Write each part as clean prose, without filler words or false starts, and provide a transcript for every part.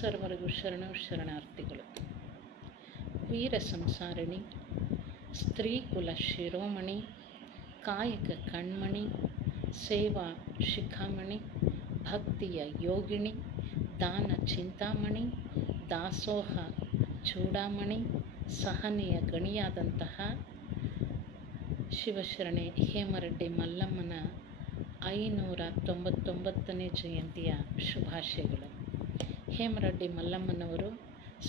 ಸರ್ವರಿಗೂ ಶರಣಾರ್ಥಿಗಳು. ವೀರ ಸಂಸಾರಿಣಿ, ಸ್ತ್ರೀ ಕುಲ ಶಿರೋಮಣಿ, ಕಾಯಕ ಕಣ್ಮಣಿ, ಸೇವಾ ಶಿಖಾಮಣಿ, ಭಕ್ತಿಯ ಯೋಗಿಣಿ, ದಾನ ಚಿಂತಾಮಣಿ, ದಾಸೋಹ ಚೂಡಾಮಣಿ, ಸಹನೆಯ ಗಣಿಯಾದಂತಹ ಶಿವಶರಣೆ ಹೇಮರೆಡ್ಡಿ ಮಲ್ಲಮ್ಮನ 599ನೇ ಜಯಂತಿಯ ಶುಭಾಶಯಗಳು. ಹೇಮರೆಡ್ಡಿ ಮಲ್ಲಮ್ಮನವರು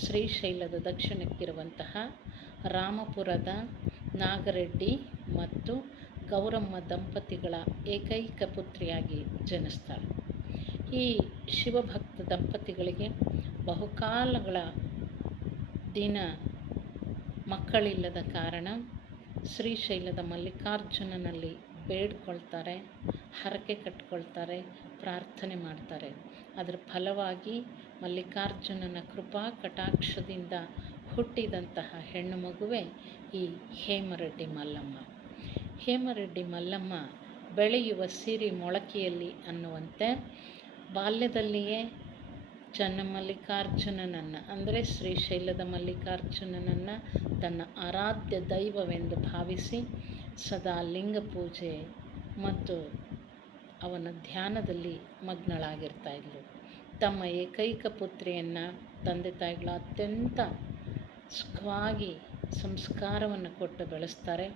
ಶ್ರೀಶೈಲದ ದಕ್ಷಿಣಕ್ಕಿರುವಂತಹ ರಾಮಪುರದ ನಾಗರೆಡ್ಡಿ ಮತ್ತು ಗೌರಮ್ಮ ದಂಪತಿಗಳ ಏಕೈಕ ಪುತ್ರಿಯಾಗಿ ಜನಿಸ್ತಾಳೆ. ಈ ಶಿವಭಕ್ತ ದಂಪತಿಗಳಿಗೆ ಬಹುಕಾಲಗಳ ದಿನ ಮಕ್ಕಳಿಲ್ಲದ ಕಾರಣ ಶ್ರೀಶೈಲದ ಮಲ್ಲಿಕಾರ್ಜುನನಲ್ಲಿ ಬೇಡ್ಕೊಳ್ತಾರೆ, ಹರಕೆ ಕಟ್ಕೊಳ್ತಾರೆ, ಪ್ರಾರ್ಥನೆ ಮಾಡ್ತಾರೆ. ಅದರ ಫಲವಾಗಿ ಮಲ್ಲಿಕಾರ್ಜುನನ ಕೃಪಾ ಕಟಾಕ್ಷದಿಂದ ಹುಟ್ಟಿದಂತಹ ಹೆಣ್ಣು ಮಗುವೆ ಈ ಹೇಮರೆಡ್ಡಿ ಮಲ್ಲಮ್ಮ. ಹೇಮರೆಡ್ಡಿ ಮಲ್ಲಮ್ಮ ಬೆಳೆಯುವ ಸಿರಿ ಮೊಳಕೆಯಲ್ಲಿ ಅನ್ನುವಂತೆ ಬಾಲ್ಯದಲ್ಲಿಯೇ ಚನ್ನಮಲ್ಲಿಕಾರ್ಜುನನನ್ನು ಅಂದರೆ ಶ್ರೀಶೈಲದ ಮಲ್ಲಿಕಾರ್ಜುನನನ್ನು ತನ್ನ ಆರಾಧ್ಯ ದೈವವೆಂದು ಭಾವಿಸಿ ಸದಾ ಲಿಂಗ ಪೂಜೆ ಮತ್ತು ಅವನ ಧ್ಯಾನದಲ್ಲಿ ಮಗ್ನಳಾಗಿರ್ತಾ ಇದ್ಳು. ತಮ್ಮ ಏಕೈಕ ಪುತ್ರಿಯನ್ನು ತಂದೆ ತಾಯಿಗಳು ಅತ್ಯಂತ ಸುಖವಾಗಿ ಸಂಸ್ಕಾರವನ್ನು ಕೊಟ್ಟು ಬೆಳೆಸ್ತಾರೆ.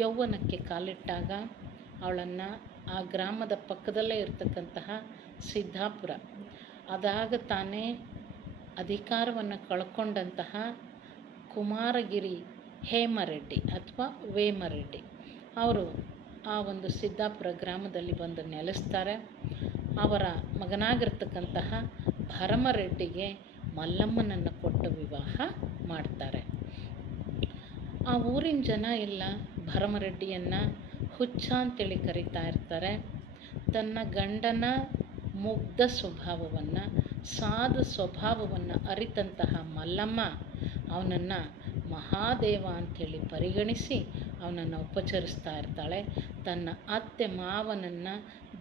ಯೌವನಕ್ಕೆ ಕಾಲಿಟ್ಟಾಗ ಅವಳನ್ನು ಆ ಗ್ರಾಮದ ಪಕ್ಕದಲ್ಲೇ ಇರತಕ್ಕಂತಹ ಸಿದ್ದಾಪುರ, ಅದಾಗ ತಾನೇ ಅಧಿಕಾರವನ್ನು ಕಳ್ಕೊಂಡಂತಹ ಕುಮಾರಗಿರಿ ಹೇಮರೆಡ್ಡಿ ಅಥವಾ ವೇಮರೆಡ್ಡಿ ಅವರು ಆ ಒಂದು ಸಿದ್ದಾಪುರ ಗ್ರಾಮದಲ್ಲಿ ಬಂದು ನೆಲೆಸ್ತಾರೆ. ಅವರ ಮಗನಾಗಿರ್ತಕ್ಕಂತಹ ಭರಮರೆಡ್ಡಿಗೆ ಮಲ್ಲಮ್ಮನನ್ನು ಕೊಟ್ಟು ವಿವಾಹ ಮಾಡ್ತಾರೆ. ಆ ಊರಿನ ಜನ ಎಲ್ಲ ಭರಮರೆಡ್ಡಿಯನ್ನು ಹುಚ್ಚ ಅಂತೇಳಿ ಕರೀತಾ ಇರ್ತಾರೆ. ತನ್ನ ಗಂಡನ ಮುಗ್ಧ ಸ್ವಭಾವವನ್ನು, ಸಾಧು ಸ್ವಭಾವವನ್ನು ಅರಿತಂತಹ ಮಲ್ಲಮ್ಮ ಅವನನ್ನು ಮಹಾದೇವ ಅಂಥೇಳಿ ಪರಿಗಣಿಸಿ ಅವನನ್ನು ಉಪಚರಿಸ್ತಾ ಇರ್ತಾಳೆ. ತನ್ನ ಅತ್ತೆ ಮಾವನನ್ನು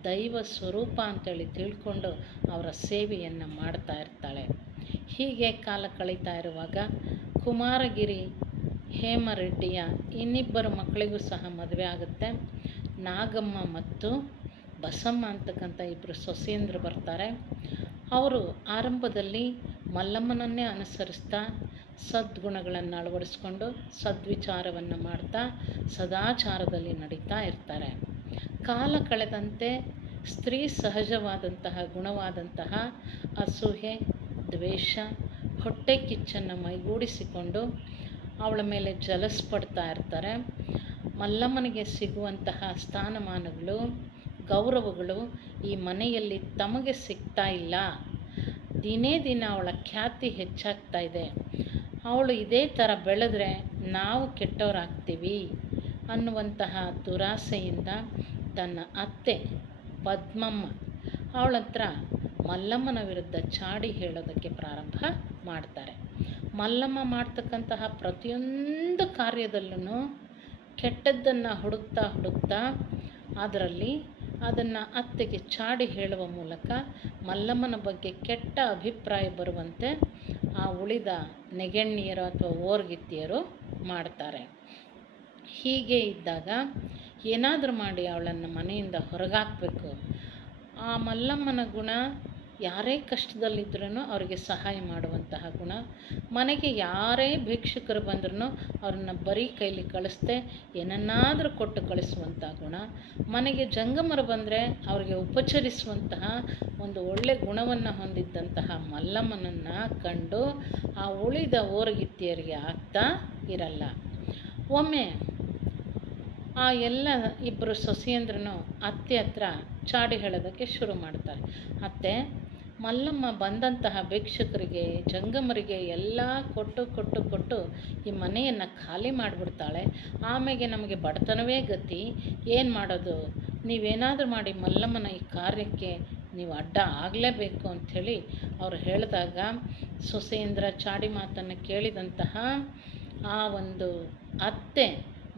ದೈವ ಸ್ವರೂಪ ಅಂತೇಳಿ ತಿಳ್ಕೊಂಡು ಅವರ ಸೇವೆಯನ್ನು ಮಾಡ್ತಾ ಇರ್ತಾಳೆ. ಹೀಗೆ ಕಾಲ ಕಳೀತಾ ಇರುವಾಗ ಕುಮಾರಗಿರಿ ಹೇಮರೆಡ್ಡಿಯ ಇನ್ನಿಬ್ಬರು ಮಕ್ಕಳಿಗೂ ಸಹ ಮದುವೆ ಆಗುತ್ತೆ. ನಾಗಮ್ಮ ಮತ್ತು ಬಸಮ್ಮ ಅಂತಕ್ಕಂಥ ಇಬ್ಬರು ಸೊಸೆಯಂದರು ಬರ್ತಾರೆ. ಅವರು ಆರಂಭದಲ್ಲಿ ಮಲ್ಲಮ್ಮನನ್ನೇ ಅನುಸರಿಸ್ತಾ ಸದ್ಗುಣಗಳನ್ನು ಅಳವಡಿಸ್ಕೊಂಡು ಸದ್ವಿಚಾರವನ್ನು ಮಾಡ್ತಾ ಸದಾಚಾರದಲ್ಲಿ ನಡೀತಾ ಇರ್ತಾರೆ. ಕಾಲ ಕಳೆದಂತೆ ಸ್ತ್ರೀ ಸಹಜವಾದಂತಹ ಗುಣವಾದಂತಹ ಅಸೂಹೆ, ದ್ವೇಷ, ಹೊಟ್ಟೆ ಕಿಚ್ಚನ್ನು ಮೈಗೂಡಿಸಿಕೊಂಡು ಅವಳ ಮೇಲೆ ಜಲಸ್ಪಡ್ತಾ ಇರ್ತಾರೆ. ಮಲ್ಲಮ್ಮನಿಗೆ ಸಿಗುವಂತಹ ಸ್ಥಾನಮಾನಗಳು, ಗೌರವಗಳು ಈ ಮನೆಯಲ್ಲಿ ತಮಗೆ ಸಿಗ್ತಾ ಇಲ್ಲ. ದಿನೇ ದಿನ ಅವಳ ಖ್ಯಾತಿ ಹೆಚ್ಚಾಗ್ತಾ ಇದೆ. ಅವಳು ಇದೇ ಥರ ಬೆಳೆದ್ರೆ ನಾವು ಕೆಟ್ಟವರಾಗ್ತೀವಿ ಅನ್ನುವಂತಹ ದುರಾಸೆಯಿಂದ ತನ್ನ ಅತ್ತೆ ಪದ್ಮಮ್ಮ ಅವಳ ಹತ್ರ ಮಲ್ಲಮ್ಮನ ವಿರುದ್ಧ ಚಾಡಿ ಹೇಳೋದಕ್ಕೆ ಪ್ರಾರಂಭ ಮಾಡ್ತಾರೆ. ಮಲ್ಲಮ್ಮ ಮಾಡ್ತಕ್ಕಂತಹ ಪ್ರತಿಯೊಂದು ಕಾರ್ಯದಲ್ಲೂ ಕೆಟ್ಟದ್ದನ್ನು ಹುಡುಕ್ತಾ ಅದರಲ್ಲಿ ಅದನ್ನು ಅತ್ತೆಗೆ ಚಾಡಿ ಹೇಳುವ ಮೂಲಕ ಮಲ್ಲಮ್ಮನ ಬಗ್ಗೆ ಕೆಟ್ಟ ಅಭಿಪ್ರಾಯ ಬರುವಂತೆ ಆ ಉಳಿದ ನೆಗೆಣ್ಣಿಯರು ಅಥವಾ ಓರ್ಗಿತ್ತಿಯರು ಮಾಡ್ತಾರೆ. ಹೀಗೆ ಇದ್ದಾಗ ಏನಾದರೂ ಮಾಡಿ ಅವಳನ್ನು ಮನೆಯಿಂದ ಹೊರಗಾಕಬೇಕು. ಆ ಮಲ್ಲಮ್ಮನ ಗುಣ ಯಾರೇ ಕಷ್ಟದಲ್ಲಿದ್ರೂ ಅವರಿಗೆ ಸಹಾಯ ಮಾಡುವಂತಹ ಗುಣ. ಮನೆಗೆ ಯಾರೇ ಭಿಕ್ಷುಕರು ಬಂದ್ರೂ ಅವ್ರನ್ನ ಬರೀ ಕೈಲಿ ಕಳಿಸ್ದೆ ಏನನ್ನಾದರೂ ಕೊಟ್ಟು ಕಳಿಸುವಂಥ ಗುಣ. ಮನೆಗೆ ಜಂಗಮರು ಬಂದರೆ ಅವರಿಗೆ ಉಪಚರಿಸುವಂತಹ ಒಂದು ಒಳ್ಳೆ ಗುಣವನ್ನು ಹೊಂದಿದ್ದಂತಹ ಮಲ್ಲಮ್ಮನನ್ನು ಕಂಡು ಆ ಉಳಿದ ಓರಗಿತ್ತಿಯರಿಗೆ ಆಗ್ತಾ ಇರಲ್ಲ. ಒಮ್ಮೆ ಆ ಎಲ್ಲ ಇಬ್ಬರು ಸೊಸೆಯಂದ್ರೂ ಅತ್ತೆ ಹತ್ರ ಚಾಡಿ ಹೇಳೋದಕ್ಕೆ ಶುರು ಮಾಡ್ತಾರೆ. ಅತ್ತೆ, ಮಲ್ಲಮ್ಮ ಬಂದಂತಹ ಭಿಕ್ಷುಕರಿಗೆ ಜಂಗಮರಿಗೆ ಎಲ್ಲ ಕೊಟ್ಟು ಈ ಮನೆಯನ್ನು ಖಾಲಿ ಮಾಡಿಬಿಡ್ತಾಳೆ. ಆಮೇಲೆ ನಮಗೆ ಬಡತನವೇ ಗತಿ. ಏನು ಮಾಡೋದು? ನೀವೇನಾದರೂ ಮಾಡಿ ಮಲ್ಲಮ್ಮನ ಈ ಕಾರ್ಯಕ್ಕೆ ನೀವು ಅಡ್ಡ ಆಗಲೇಬೇಕು ಅಂಥೇಳಿ ಅವರು ಹೇಳಿದಾಗ ಸೊಸೆಯಂದ್ರ ಚಾಡಿ ಮಾತನ್ನು ಕೇಳಿದಂತಹ ಆ ಒಂದು ಅತ್ತೆ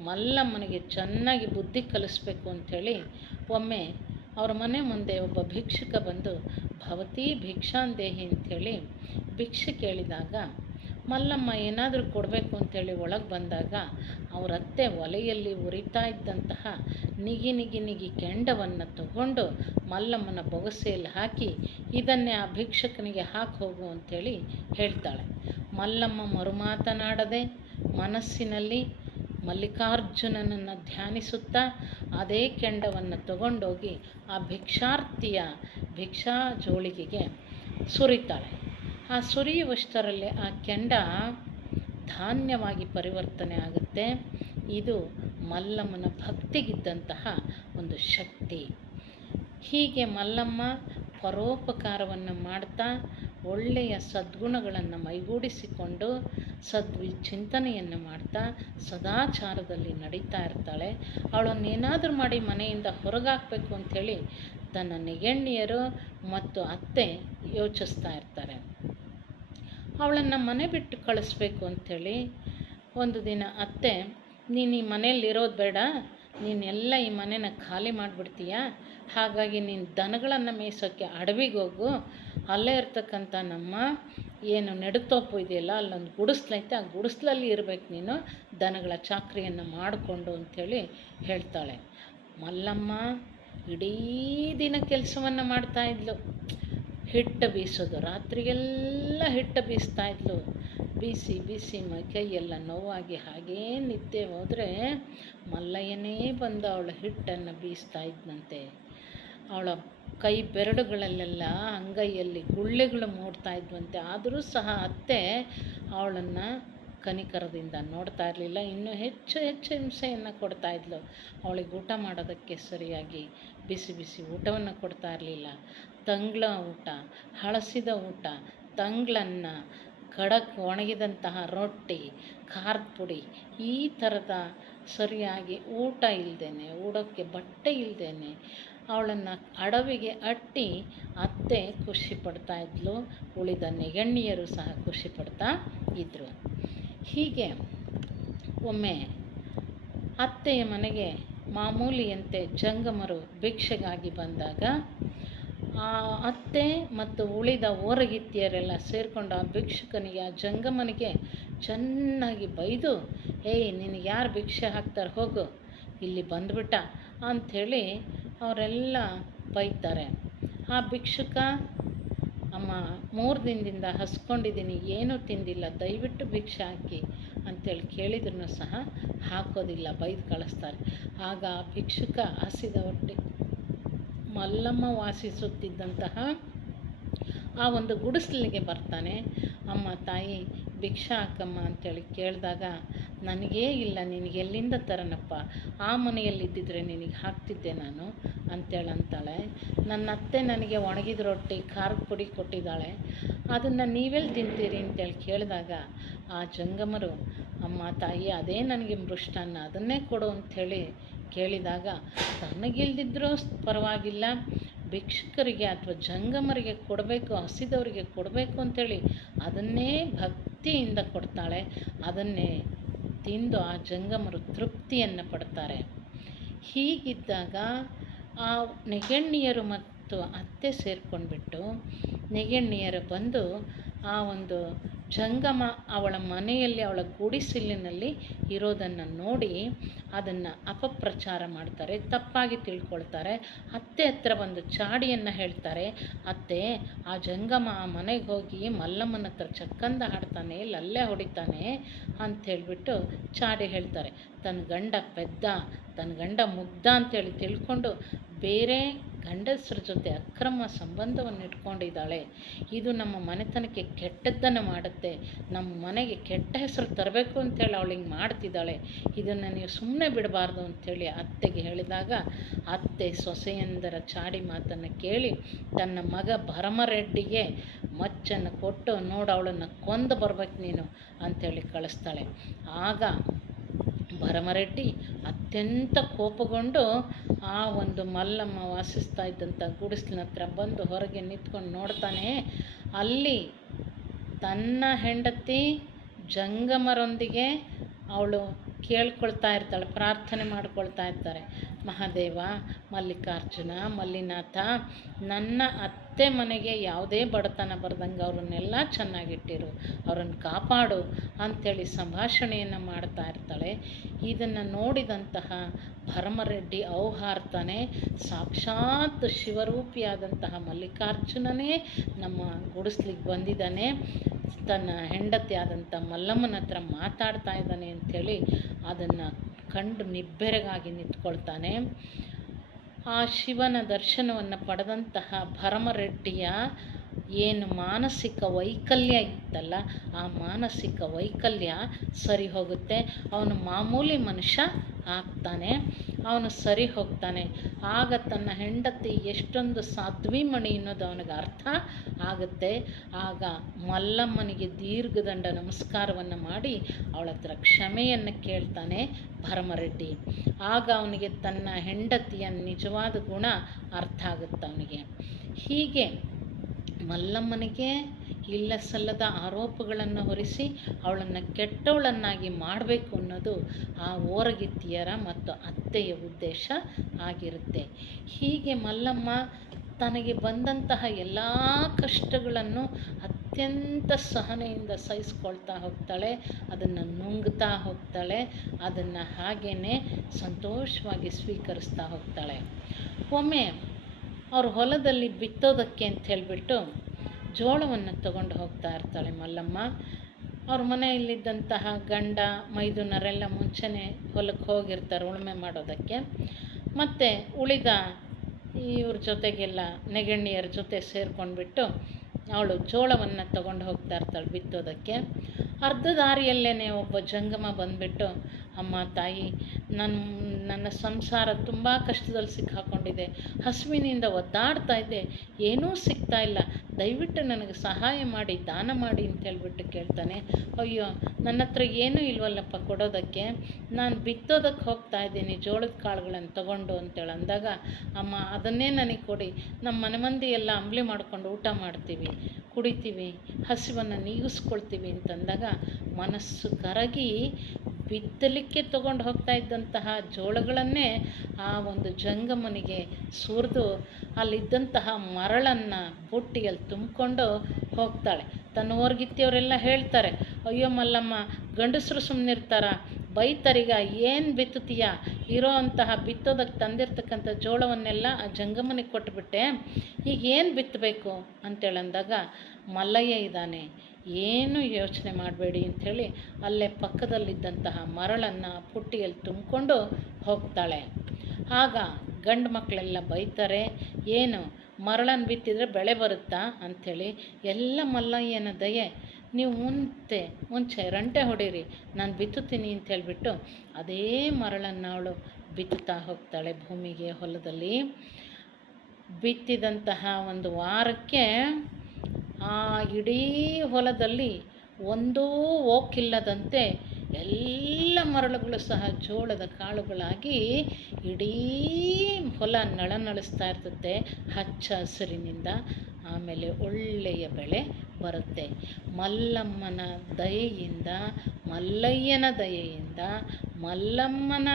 ಮಲ್ಲಮ್ಮನಿಗೆ ಚೆನ್ನಾಗಿ ಬುದ್ಧಿ ಕಲಿಸ್ಬೇಕು ಅಂಥೇಳಿ ಒಮ್ಮೆ ಅವ್ರ ಮನೆ ಮುಂದೆ ಒಬ್ಬ ಭಿಕ್ಷುಕ ಬಂದು ಭವತಿ ಭಿಕ್ಷಾಂದೇಹಿ ಅಂಥೇಳಿ ಭಿಕ್ಷೆ ಕೇಳಿದಾಗ ಮಲ್ಲಮ್ಮ ಏನಾದರೂ ಕೊಡಬೇಕು ಅಂಥೇಳಿ ಒಳಗೆ ಬಂದಾಗ ಅವ್ರ ಅತ್ತೆ ಒಲೆಯಲ್ಲಿ ಉರಿತಾ ಇದ್ದಂತಹ ನಿಗಿ ನಿಗಿ ನಿಗಿ ಕೆಂಡವನ್ನು ತಗೊಂಡು ಮಲ್ಲಮ್ಮನ ಬೊಗಸೆಯಲ್ಲಿ ಹಾಕಿ ಇದನ್ನೇ ಆ ಭಿಕ್ಷಕನಿಗೆ ಹಾಕಿ ಹೋಗು ಅಂಥೇಳಿ ಹೇಳ್ತಾಳೆ. ಮಲ್ಲಮ್ಮ ಮರುಮಾತನಾಡದೆ ಮನಸ್ಸಿನಲ್ಲಿ ಮಲ್ಲಿಕಾರ್ಜುನನನ್ನು ಧ್ಯಾನಿಸುತ್ತಾ ಅದೇ ಕೆಂಡವನ್ನು ತಗೊಂಡೋಗಿ ಆ ಭಿಕ್ಷಾರ್ಥಿಯ ಭಿಕ್ಷಾ ಜೋಳಿಗೆಗೆ ಸುರಿತಾಳೆ. ಆ ಸುರಿಯುವಷ್ಟರಲ್ಲಿ ಆ ಕೆಂಡ ಧಾನ್ಯವಾಗಿ ಪರಿವರ್ತನೆ ಆಗುತ್ತೆ. ಇದು ಮಲ್ಲಮ್ಮನ ಭಕ್ತಿಗಿದ್ದಂತಹ ಒಂದು ಶಕ್ತಿ. ಹೀಗೆ ಮಲ್ಲಮ್ಮ ಪರೋಪಕಾರವನ್ನು ಮಾಡ್ತಾ ಒಳ್ಳೆಯ ಸದ್ಗುಣಗಳನ್ನು ಮೈಗೂಡಿಸಿಕೊಂಡು ಚಿಂತನೆಯನ್ನು ಮಾಡ್ತಾ ಸದಾಚಾರದಲ್ಲಿ ನಡೀತಾ ಇರ್ತಾಳೆ. ಅವಳನ್ನೇನಾದರೂ ಮಾಡಿ ಮನೆಯಿಂದ ಹೊರಗಾಕಬೇಕು ಅಂಥೇಳಿ ತನ್ನ ನೆಗೆಣ್ಣಿಯರು ಮತ್ತು ಅತ್ತೆ ಯೋಚಿಸ್ತಾ ಇರ್ತಾರೆ. ಅವಳನ್ನು ಮನೆ ಬಿಟ್ಟು ಕಳಿಸ್ಬೇಕು ಅಂಥೇಳಿ ಒಂದು ದಿನ ಅತ್ತೆ, ನೀನು ಈ ಮನೆಯಲ್ಲಿರೋದು ಬೇಡ, ನೀನೆಲ್ಲ ಈ ಮನೆನ ಖಾಲಿ ಮಾಡಿಬಿಡ್ತೀಯ, ಹಾಗಾಗಿ ನೀನು ದನಗಳನ್ನು ಮೇಯ್ಸೋಕ್ಕೆ ಅಡವಿಗೆ ಹೋಗು, ಅಲ್ಲೇ ಇರ್ತಕ್ಕಂಥ ನಮ್ಮ ಏನು ನೆಡುತೋಪು ಇದೆಯಲ್ಲ ಅಲ್ಲೊಂದು ಗುಡಿಸ್ಲೈತೆ, ಆ ಗುಡಿಸ್ಲಲ್ಲಿ ಇರಬೇಕು ನೀನು ದನಗಳ ಚಾಕ್ರಿಯನ್ನು ಮಾಡಿಕೊಂಡು ಅಂಥೇಳಿ ಹೇಳ್ತಾಳೆ. ಮಲ್ಲಮ್ಮ ಇಡೀ ದಿನ ಕೆಲಸವನ್ನು ಮಾಡ್ತಾಯಿದ್ಲು. ಹಿಟ್ಟು ಬೀಸೋದು, ರಾತ್ರಿಗೆಲ್ಲ ಹಿಟ್ಟು ಬೀಸ್ತಾಯಿದ್ಲು. ಬೀಸಿ ಬೀಸಿ ಕೈಯೆಲ್ಲ ನೋವಾಗಿ ಹಾಗೇ ನಿದ್ದೆ ಹೋದರೆ ಮಲ್ಲಯ್ಯನೇ ಬಂದು ಅವಳ ಹಿಟ್ಟನ್ನು ಬೀಸ್ತಾ ಇದ್ದಂತೆ. ಅವಳ ಕೈ ಬೆರಳುಗಳಲ್ಲೆಲ್ಲ ಅಂಗೈಯಲ್ಲಿ ಗುಳ್ಳೆಗಳು ಮೂಡ್ತಾ ಇದ್ವಂತೆ. ಆದರೂ ಸಹ ಅತ್ತೆ ಅವಳನ್ನು ಕನಿಕರದಿಂದ ನೋಡ್ತಾ ಇರಲಿಲ್ಲ. ಇನ್ನೂ ಹೆಚ್ಚು ಹೆಚ್ಚು ಹಿಂಸೆಯನ್ನು ಕೊಡ್ತಾಯಿದ್ಲು. ಅವಳಿಗೆ ಊಟ ಮಾಡೋದಕ್ಕೆ ಸರಿಯಾಗಿ ಬಿಸಿ ಬಿಸಿ ಊಟವನ್ನು ಕೊಡ್ತಾ ಇರಲಿಲ್ಲ. ತಂಗ್ಳ ಊಟ, ಹಳಸಿದ ಊಟ, ತಂಗ್ಳನ್ನ, ಖಡಕ್ ಒಣಗಿದಂತಹ ರೊಟ್ಟಿ, ಖಾರದ ಪುಡಿ, ಈ ಥರದ ಸರಿಯಾಗಿ ಊಟ ಇಲ್ಲದೇನೆ, ಉಡೋಕ್ಕೆ ಬಟ್ಟೆ ಇಲ್ಲದೇನೆ ಅವಳನ್ನು ಅಡವಿಗೆ ಅಟ್ಟಿ ಅತ್ತೆ ಖುಷಿ ಪಡ್ತಾಯಿದ್ಲು. ಉಳಿದ ನೆಗಣ್ಣಿಯರು ಸಹ ಖುಷಿ ಪಡ್ತಾ ಇದ್ದರು. ಹೀಗೆ ಒಮ್ಮೆ ಅತ್ತೆಯ ಮನೆಗೆ ಮಾಮೂಲಿಯಂತೆ ಜಂಗಮರು ಭಿಕ್ಷೆಗಾಗಿ ಬಂದಾಗ ಆ ಅತ್ತೆ ಮತ್ತು ಉಳಿದ ಓರಗಿತ್ತಿಯರೆಲ್ಲ ಸೇರಿಕೊಂಡು ಆ ಭಿಕ್ಷುಕನಿಗೆ, ಆ ಜಂಗಮನಿಗೆ ಚೆನ್ನಾಗಿ ಬೈದು, ಏಯ್ ನಿನಗೆ ಯಾರು ಭಿಕ್ಷೆ ಹಾಕ್ತಾರೆ ಹೋಗು, ಇಲ್ಲಿ ಬಂದುಬಿಟ್ಟ ಅಂಥೇಳಿ ಅವರೆಲ್ಲ ಬೈತಾರೆ. ಆ ಭಿಕ್ಷುಕ, ಅಮ್ಮ 3 ದಿನದಿಂದ ಹಸ್ಕೊಂಡಿದ್ದೀನಿ, ಏನೂ ತಿಂದಿಲ್ಲ, ದಯವಿಟ್ಟು ಭಿಕ್ಷೆ ಹಾಕಿ ಅಂಥೇಳಿ ಕೇಳಿದ್ರೂ ಸಹ ಹಾಕೋದಿಲ್ಲ, ಬೈದು ಕಳಿಸ್ತಾರೆ. ಆಗ ಆ ಭಿಕ್ಷುಕ ಹಸಿದ ಹೊಟ್ಟೆ ಮಲ್ಲಮ್ಮ ವಾಸಿಸುತ್ತಿದ್ದಂತಹ ಆ ಒಂದು ಗುಡಿಸಲಿಗೆ ಬರ್ತಾನೆ. ಅಮ್ಮ ತಾಯಿ ಭಿಕ್ಷಾ ಹಾಕಮ್ಮ ಅಂಥೇಳಿ ಕೇಳಿದಾಗ, ನನಗೇ ಇಲ್ಲ, ನಿನಗೆ ಎಲ್ಲಿಂದ ತರನಪ್ಪ, ಆ ಮನೆಯಲ್ಲಿದ್ದಿದ್ರೆ ನಿನಗೆ ಹಾಕ್ತಿದ್ದೆ ನಾನು ಅಂಥೇಳಿ ಅಂತಾಳೆ. ನನ್ನ ಅತ್ತೆ ನನಗೆ ಒಣಗಿದ ರೊಟ್ಟಿ, ಖಾರದ ಪುಡಿ ಕೊಟ್ಟಿದ್ದಾಳೆ, ಅದನ್ನು ನೀವೆಲ್ಲಿ ತಿಂತೀರಿ ಅಂತೇಳಿ ಕೇಳಿದಾಗ ಆ ಜಂಗಮರು, ಅಮ್ಮ ತಾಯಿ ಅದೇ ನನಗೆ ಮೃಷ್ಟಾನ್ನ, ಅದನ್ನೇ ಕೊಡು ಅಂಥೇಳಿ ಕೇಳಿದಾಗ, ತನಗಿಲ್ದಿದ್ರೂ ಪರವಾಗಿಲ್ಲ, ಭಿಕ್ಷುಕರಿಗೆ ಅಥವಾ ಜಂಗಮರಿಗೆ ಕೊಡಬೇಕು, ಹಸಿದವರಿಗೆ ಕೊಡಬೇಕು ಅಂಥೇಳಿ ಅದನ್ನೇ ಭಕ್ತಿಯಿಂದ ಕೊಡ್ತಾಳೆ. ಅದನ್ನೇ ತಿಂದು ಆ ಜಂಗಮರು ತೃಪ್ತಿಯನ್ನು ಪಡ್ತಾರೆ. ಹೀಗಿದ್ದಾಗ ಆ ನೆಗೆಣ್ಣಿಯರು ಮತ್ತು ಅತ್ತೆ ಸೇರ್ಕೊಂಡ್ಬಿಟ್ಟು ನೆಗೆಣ್ಣಿಯರು ಬಂದು ಆ ಒಂದು ಜಂಗಮ ಅವಳ ಮನೆಯಲ್ಲಿ, ಅವಳ ಗುಡಿಸಿಲಿನಲ್ಲಿ ಇರೋದನ್ನು ನೋಡಿ ಅದನ್ನು ಅಪಪ್ರಚಾರ ಮಾಡ್ತಾರೆ, ತಪ್ಪಾಗಿ ತಿಳ್ಕೊಳ್ತಾರೆ. ಅತ್ತೆ ಹತ್ರ ಬಂದು ಚಾಡಿಯನ್ನು ಹೇಳ್ತಾರೆ. ಅತ್ತೆ, ಆ ಜಂಗಮ ಆ ಮನೆಗೆ ಹೋಗಿ ಮಲ್ಲಮ್ಮನ ಹತ್ರ ಚಕ್ಕಂದ ಹಾಡ್ತಾನೆ, ಲಲ್ಲೆ ಹೊಡಿತಾನೆ ಅಂಥೇಳ್ಬಿಟ್ಟು ಚಾಡಿ ಹೇಳ್ತಾರೆ. ತನ್ನ ಗಂಡ ಪೆದ್ದ, ತನ್ನ ಗಂಡ ಮುಗ್ಧ ಅಂತೇಳಿ ತಿಳ್ಕೊಂಡು ಬೇರೆ ಗಂಡಸರ ಜೊತೆ ಅಕ್ರಮ ಸಂಬಂಧವನ್ನು ಇಟ್ಕೊಂಡಿದ್ದಾಳೆ. ಇದು ನಮ್ಮ ಮನೆತನಕ್ಕೆ ಕೆಟ್ಟದ್ದನ್ನು ಮಾಡುತ್ತೆ, ನಮ್ಮ ಮನೆಗೆ ಕೆಟ್ಟ ಹೆಸರು ತರಬೇಕು ಅಂಥೇಳಿ ಅವಳು ಹಿಂಗೆ ಮಾಡ್ತಿದ್ದಾಳೆ, ಇದನ್ನು ನೀವು ಸುಮ್ಮನೆ ಬಿಡಬಾರ್ದು ಅಂಥೇಳಿ ಅತ್ತೆಗೆ ಹೇಳಿದಾಗ, ಅತ್ತೆ ಸೊಸೆಯಂದರ ಚಾಡಿ ಮಾತನ್ನು ಕೇಳಿ ತನ್ನ ಮಗ ಭರಮರೆಡ್ಡಿಗೆ ಮಚ್ಚನ್ನು ಕೊಟ್ಟು, ನೋಡು ಅವಳನ್ನು ಕೊಂದು ಬರ್ಬೇಕು ನೀನು ಅಂಥೇಳಿ ಕಳಿಸ್ತಾಳೆ. ಆಗ ಭರಮರೆಡ್ಡಿ ಅತ್ಯಂತ ಕೋಪಗೊಂಡು ಆ ಒಂದು ಮಲ್ಲಮ್ಮ ವಾಸಿಸ್ತಾ ಇದ್ದಂಥ ಗುಡಿಸಲಿನ ಹತ್ರ ಬಂದು ಹೊರಗೆ ನಿಂತ್ಕೊಂಡು ನೋಡ್ತಾನೆ. ಅಲ್ಲಿ ತನ್ನ ಹೆಂಡತಿ ಜಂಗಮರೊಂದಿಗೆ ಅವಳು ಕೇಳ್ಕೊಳ್ತಾ ಇರ್ತಾಳೆ, ಪ್ರಾರ್ಥನೆ ಮಾಡ್ಕೊಳ್ತಾ ಇರ್ತಾರೆ. ಮಹಾದೇವ, ಮಲ್ಲಿಕಾರ್ಜುನ, ಮಲ್ಲಿನಾಥ, ನನ್ನ ಅತ್ತೆ ಮನೆಗೆ ಯಾವುದೇ ಬಡತನ ಬರ್ದಂಗೆ ಅವ್ರನ್ನೆಲ್ಲ ಚೆನ್ನಾಗಿಟ್ಟಿರು, ಅವ್ರನ್ನ ಕಾಪಾಡು ಅಂಥೇಳಿ ಸಂಭಾಷಣೆಯನ್ನು ಮಾಡ್ತಾ ಇರ್ತಾಳೆ. ಇದನ್ನು ನೋಡಿದಂತಹ ಭರಮರೆಡ್ಡಿ ಔಹಾರ್ತಾನೆ, ಸಾಕ್ಷಾತ್ ಶಿವರೂಪಿಯಾದಂತಹ ಮಲ್ಲಿಕಾರ್ಜುನನೇ ನಮ್ಮ ಗುಡಿಸ್ಲಿಕ್ಕೆ ಬಂದಿದ್ದಾನೆ, ತನ್ನ ಹೆಂಡತಿಯಾದಂಥ ಮಲ್ಲಮ್ಮನ ಹತ್ರ ಮಾತಾಡ್ತಾ ಇದ್ದಾನೆ ಅಂಥೇಳಿ ಅದನ್ನು ಕಂಡು ನಿಬ್ಬೆರಗಾಗಿ ನಿಂತ್ಕೊಳ್ತಾನೆ. ಆ ಶಿವನ ದರ್ಶನವನ್ನು ಪಡೆದಂತಹ ಭರಮರೆಡ್ಡಿಯ ಏನು ಮಾನಸಿಕ ವೈಕಲ್ಯ ಇತ್ತಲ್ಲ, ಆ ಮಾನಸಿಕ ವೈಕಲ್ಯ ಸರಿ ಹೋಗುತ್ತೆ. ಅವನು ಮಾಮೂಲಿ ಮನುಷ್ಯ ಆಗ್ತಾನೆ, ಅವನು ಸರಿ ಹೋಗ್ತಾನೆ. ಆಗ ತನ್ನ ಹೆಂಡತಿ ಎಷ್ಟೊಂದು ಸಾಧ್ವಿಮಣಿ ಅನ್ನೋದು ಅವನಿಗೆ ಅರ್ಥ ಆಗುತ್ತೆ. ಆಗ ಮಲ್ಲಮ್ಮನಿಗೆ ದೀರ್ಘದಂಡ ನಮಸ್ಕಾರವನ್ನು ಮಾಡಿ ಅವಳ ಹತ್ರ ಕ್ಷಮೆಯನ್ನು ಕೇಳ್ತಾನೆ ಭರಮರೆಡ್ಡಿ. ಆಗ ಅವನಿಗೆ ತನ್ನ ಹೆಂಡತಿಯ ನಿಜವಾದ ಗುಣ ಅರ್ಥ ಆಗುತ್ತೆ ಅವನಿಗೆ. ಹೀಗೆ ಮಲ್ಲಮ್ಮನಿಗೆ ಇಲ್ಲ ಸಲ್ಲದ ಆರೋಪಗಳನ್ನು ಹೊರಿಸಿ ಅವಳನ್ನು ಕೆಟ್ಟವಳನ್ನಾಗಿ ಮಾಡಬೇಕು ಅನ್ನೋದು ಆ ಓರಗಿತ್ತಿಯರ ಮತ್ತು ಅತ್ತೆಯ ಉದ್ದೇಶ ಆಗಿರುತ್ತೆ. ಹೀಗೆ ಮಲ್ಲಮ್ಮ ತನಗೆ ಬಂದಂತಹ ಎಲ್ಲ ಕಷ್ಟಗಳನ್ನು ಅತ್ಯಂತ ಸಹನೆಯಿಂದ ಸಹಿಸ್ಕೊಳ್ತಾ ಹೋಗ್ತಾಳೆ, ಅದನ್ನು ನುಂಗ್ತಾ ಹೋಗ್ತಾಳೆ, ಅದನ್ನು ಹಾಗೇ ಸಂತೋಷವಾಗಿ ಸ್ವೀಕರಿಸ್ತಾ ಹೋಗ್ತಾಳೆ. ಒಮ್ಮೆ ಅವ್ರ ಹೊಲದಲ್ಲಿ ಬಿತ್ತೋದಕ್ಕೆ ಅಂತ ಹೇಳಿಬಿಟ್ಟು ಜೋಳವನ್ನು ತಗೊಂಡು ಹೋಗ್ತಾ ಇರ್ತಾಳೆ ಮಲ್ಲಮ್ಮ. ಅವ್ರ ಮನೆಯಲ್ಲಿದ್ದಂತಹ ಗಂಡ ಮೈದುನರೆಲ್ಲ ಮುಂಚೆನೇ ಹೊಲಕ್ಕೆ ಹೋಗಿರ್ತಾರೆ ಉಳುಮೆ ಮಾಡೋದಕ್ಕೆ. ಮತ್ತು ಉಳಿದ ಇವ್ರ ಜೊತೆಗೆಲ್ಲ ನೆಗಣ್ಣಿಯರ ಜೊತೆ ಸೇರ್ಕೊಂಡ್ಬಿಟ್ಟು ಅವಳು ಜೋಳವನ್ನು ತಗೊಂಡು ಹೋಗ್ತಾ ಇರ್ತಾಳೆ ಬಿತ್ತೋದಕ್ಕೆ. ಅರ್ಧ ದಾರಿಯಲ್ಲೇ ಒಬ್ಬ ಜಂಗಮ ಬಂದುಬಿಟ್ಟು, ಅಮ್ಮ ತಾಯಿ, ನನ್ನ ಸಂಸಾರ ತುಂಬ ಕಷ್ಟದಲ್ಲಿ ಸಿಕ್ಕಾಕೊಂಡಿದೆ, ಹಸುವಿನಿಂದ ಒದ್ದಾಡ್ತಾ ಇದ್ದೆ, ಏನೂ ಸಿಗ್ತಾ ಇಲ್ಲ, ದಯವಿಟ್ಟು ನನಗೆ ಸಹಾಯ ಮಾಡಿ, ದಾನ ಮಾಡಿ ಅಂತ ಹೇಳ್ಬಿಟ್ಟು ಕೇಳ್ತಾನೆ. ಅಯ್ಯೋ, ನನ್ನ ಹತ್ರ ಏನೂ ಇಲ್ವಲ್ಲಪ್ಪ ಕೊಡೋದಕ್ಕೆ, ನಾನು ಬಿತ್ತೋದಕ್ಕೆ ಹೋಗ್ತಾ ಇದ್ದೀನಿ ಜೋಳದ ಕಾಳುಗಳನ್ನು ತಗೊಂಡು ಅಂತೇಳಿ ಅಂದಾಗ, ಅಮ್ಮ ಅದನ್ನೇ ನನಗೆ ಕೊಡಿ, ನಮ್ಮ ಮನೆ ಮಂದಿ ಎಲ್ಲ ಅಂಬ್ಲಿ ಮಾಡ್ಕೊಂಡು ಊಟ ಮಾಡ್ತೀವಿ, ಕುಡಿತೀವಿ, ಹಸಿವನ್ನು ನೀಗಿಸ್ಕೊಳ್ತೀವಿ ಅಂತಂದಾಗ ಮನಸ್ಸು ಕರಗಿ ಬಿತ್ತಲಿಕ್ಕೆ ತಗೊಂಡು ಹೋಗ್ತಾ ಇದ್ದಂತಹ ಜೋಳಗಳನ್ನೇ ಆ ಒಂದು ಜಂಗಮನಿಗೆ ಸುರಿದು ಅಲ್ಲಿದ್ದಂತಹ ಮರಳನ್ನು ಬುಟ್ಟಿಯಲ್ಲಿ ತುಂಬಿಕೊಂಡು ಹೋಗ್ತಾಳೆ. ತನ್ನ ಹೊರಗಿತ್ತಿಯವರೆಲ್ಲ ಹೇಳ್ತಾರೆ, ಅಯ್ಯೋ ಮಲ್ಲಮ್ಮ, ಗಂಡಸರು ಸುಮ್ಮನಿರ್ತಾರ, ಬೈತರಿಗ, ಏನು ಬಿತ್ತುತ್ತೀಯ, ಇರೋ ಅಂತಹ ಬಿತ್ತೋದಕ್ಕೆ ತಂದಿರ್ತಕ್ಕಂಥ ಜೋಳವನ್ನೆಲ್ಲ ಆ ಜಂಗಮನಿಗೆ ಕೊಟ್ಬಿಟ್ಟೆ, ಈಗ ಏನು ಬಿತ್ತಬೇಕು ಅಂತೇಳಂದಾಗ ಮಲ್ಲಯ್ಯ ಇದ್ದಾನೆ, ಏನು ಯೋಚನೆ ಮಾಡಬೇಡಿ ಅಂಥೇಳಿ ಅಲ್ಲೇ ಪಕ್ಕದಲ್ಲಿದ್ದಂತಹ ಮರಳನ್ನು ಪುಟ್ಟಿಯಲ್ಲಿ ತುಂಬಿಕೊಂಡು ಹೋಗ್ತಾಳೆ. ಆಗ ಗಂಡು ಮಕ್ಕಳೆಲ್ಲ ಬೈತಾರೆ, ಏನು ಮರಳನ್ನು ಬಿತ್ತಿದರೆ ಬೆಳೆ ಬರುತ್ತಾ ಅಂಥೇಳಿ. ಎಲ್ಲ ಮಲ್ಲಯ್ಯನ ದಯೆ, ನೀವು ಮುಂಚೆ ರಂಟೆ ಹೊಡೀರಿ, ನಾನು ಬಿತ್ತುತ್ತೀನಿ ಅಂತ ಹೇಳಿಬಿಟ್ಟು ಅದೇ ಮರಳನ್ನು ಅವಳು ಬಿತ್ತುತ್ತಾ ಹೋಗ್ತಾಳೆ ಭೂಮಿಗೆ. ಹೊಲದಲ್ಲಿ ಬಿತ್ತಿದಂತಹ ಒಂದು ವಾರಕ್ಕೆ ಆ ಇಡೀ ಹೊಲದಲ್ಲಿ ಒಂದೂ ಓಕಿಲ್ಲದಂತೆ ಎಲ್ಲ ಮರಳುಗಳು ಸಹ ಜೋಳದ ಕಾಳುಗಳಾಗಿ ಇಡೀ ಹೊಲ ನಳನಳಿಸ್ತಾ ಇರ್ತದೆ ಹಚ್ಚ ಹಸಿರಿನಿಂದ. ಆಮೇಲೆ ಒಳ್ಳೆಯ ಬೆಳೆ ಬರುತ್ತೆ. ಮಲ್ಲಮ್ಮನ ದಯೆಯಿಂದ, ಮಲ್ಲಯ್ಯನ ದಯೆಯಿಂದ, ಮಲ್ಲಮ್ಮನ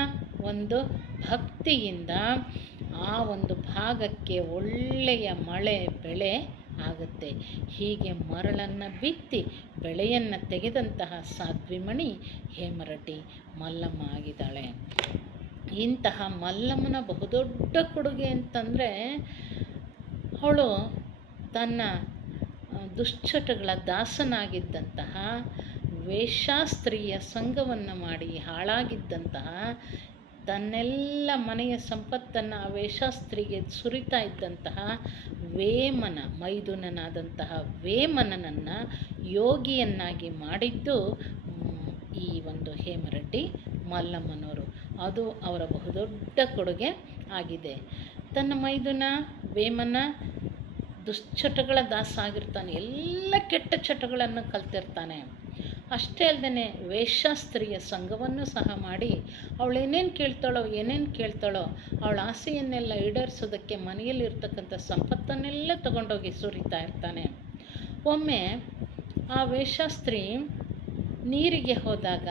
ಒಂದು ಭಕ್ತಿಯಿಂದ ಆ ಒಂದು ಭಾಗಕ್ಕೆ ಒಳ್ಳೆಯ ಮಳೆ ಬೆಳೆ ಆಗುತ್ತೆ. ಹೀಗೆ ಮರಳನ್ನು ಬಿತ್ತಿ ಬೆಳೆಯನ್ನು ತೆಗೆದಂತಹ ಸಾಧ್ವಿಮಣಿ ಹೇಮರೆಡ್ಡಿ ಮಲ್ಲಮ್ಮ ಆಗಿದ್ದಾಳೆ. ಇಂತಹ ಮಲ್ಲಮ್ಮನ ಬಹುದೊಡ್ಡ ಕೊಡುಗೆ ಅಂತಂದರೆ, ಅವಳು ತನ್ನ ದುಶ್ಚಟಗಳ ದಾಸನಾಗಿದ್ದಂತಹ, ವೇಶ್ಯಾಸ್ತ್ರೀಯ ಸಂಘವನ್ನು ಮಾಡಿ ಹಾಳಾಗಿದ್ದಂತಹ, ತನ್ನೆಲ್ಲ ಮನೆಯ ಸಂಪತ್ತನ್ನು ಆ ವೇಶ್ಯಾಸ್ತ್ರೀಗೆ ಸುರಿತಾ ಇದ್ದಂತಹ ವೇಮನ, ಮೈದುನನಾದಂತಹ ವೇಮನನನ್ನು ಯೋಗಿಯನ್ನಾಗಿ ಮಾಡಿದ್ದು ಈ ಒಂದು ಹೇಮರೆಡ್ಡಿ ಮಲ್ಲಮ್ಮನವರು. ಅದು ಅವರ ಬಹುದೊಡ್ಡ ಕೊಡುಗೆ ಆಗಿದೆ. ತನ್ನ ಮೈದುನ ವೇಮನ ದುಶ್ಚಟಗಳ ದಾಸ ಆಗಿರ್ತಾನೆ, ಎಲ್ಲ ಕೆಟ್ಟ ಚಟಗಳನ್ನು ಕಲ್ತಿರ್ತಾನೆ. ಅಷ್ಟೇ ಅಲ್ಲದೆ ವೇಶ್ಯಾಸ್ತ್ರೀಯ ಸಂಘವನ್ನು ಸಹ ಮಾಡಿ ಅವಳು ಏನೇನು ಕೇಳ್ತಾಳೋ ಅವಳ ಆಸೆಯನ್ನೆಲ್ಲ ಈಡೇರಿಸೋದಕ್ಕೆ ಮನೆಯಲ್ಲಿರ್ತಕ್ಕಂಥ ಸಂಪತ್ತನ್ನೆಲ್ಲ ತಗೊಂಡೋಗಿ ಸುರಿತಾ ಇರ್ತಾನೆ. ಒಮ್ಮೆ ಆ ವೇಶ್ಯಾಸ್ತ್ರೀ ನೀರಿಗೆ ಹೋದಾಗ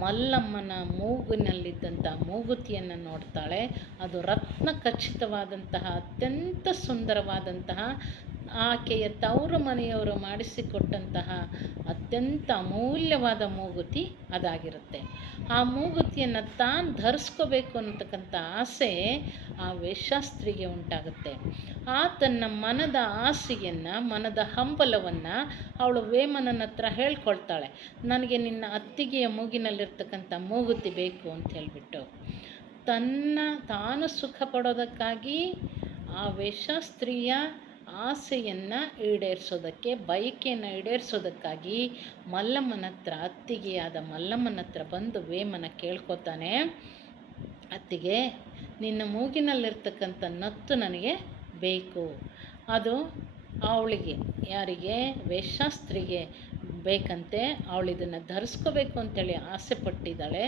ಮಲ್ಲಮ್ಮನ ಮೂಗಿನಲ್ಲಿದ್ದಂಥ ಮೂಗುತಿಯನ್ನು ನೋಡ್ತಾಳೆ. ಅದು ರತ್ನ ಖಚಿತವಾದಂತಹ ಅತ್ಯಂತ ಸುಂದರವಾದಂತಹ ಆಕೆಯ ತವರು ಮನೆಯವರು ಮಾಡಿಸಿಕೊಟ್ಟಂತಹ ಅತ್ಯಂತ ಅಮೂಲ್ಯವಾದ ಮೂಗುತಿ ಅದಾಗಿರುತ್ತೆ. ಆ ಮೂಗುತಿಯನ್ನು ತಾನು ಧರಿಸ್ಕೋಬೇಕು ಅನ್ನತಕ್ಕಂಥ ಆಸೆ ಆ ವೇಶ್ಯಾಸ್ತ್ರೀಗೆ ಉಂಟಾಗುತ್ತೆ. ತನ್ನ ಮನದ ಆಸೆಯನ್ನು, ಮನದ ಹಂಬಲವನ್ನು ಅವಳು ವೇಮನನ ಹತ್ರ ಹೇಳ್ಕೊಳ್ತಾಳೆ. ನನಗೆ ನಿನ್ನ ಅತ್ತಿಗೆಯ ಮೂಗಿನಲ್ಲಿರ್ತಕ್ಕಂಥ ಮೂಗುತಿ ಬೇಕು ಅಂತ ಹೇಳಿಬಿಟ್ಟು ತಾನು ಸುಖ ಪಡೋದಕ್ಕಾಗಿ ಆ ವೇಶ್ಯಾಸ್ತ್ರೀಯ ಆಸೆಯನ್ನು ಈಡೇರಿಸೋದಕ್ಕೆ, ಬಯಕೆಯನ್ನು ಈಡೇರಿಸೋದಕ್ಕಾಗಿ ಮಲ್ಲಮ್ಮನ ಹತ್ರ, ಅತ್ತಿಗೆಯಾದ ಮಲ್ಲಮ್ಮನ ಹತ್ರ ಬಂದು ವೇಮನ ಕೇಳ್ಕೊತಾನೆ, ಅತ್ತಿಗೆ ನಿನ್ನ ಮೂಗಿನಲ್ಲಿರ್ತಕ್ಕಂಥ ನತ್ತು ನನಗೆ ಬೇಕು. ಅದು ಅವಳಿಗೆ, ಯಾರಿಗೆ, ವೇಶ್ಯಾಸ್ತ್ರೀಗೆ ಬೇಕಂತೆ. ಅವಳು ಇದನ್ನು ಧರಿಸ್ಕೋಬೇಕು ಅಂತೇಳಿ ಆಸೆ ಪಟ್ಟಿದ್ದಾಳೆ.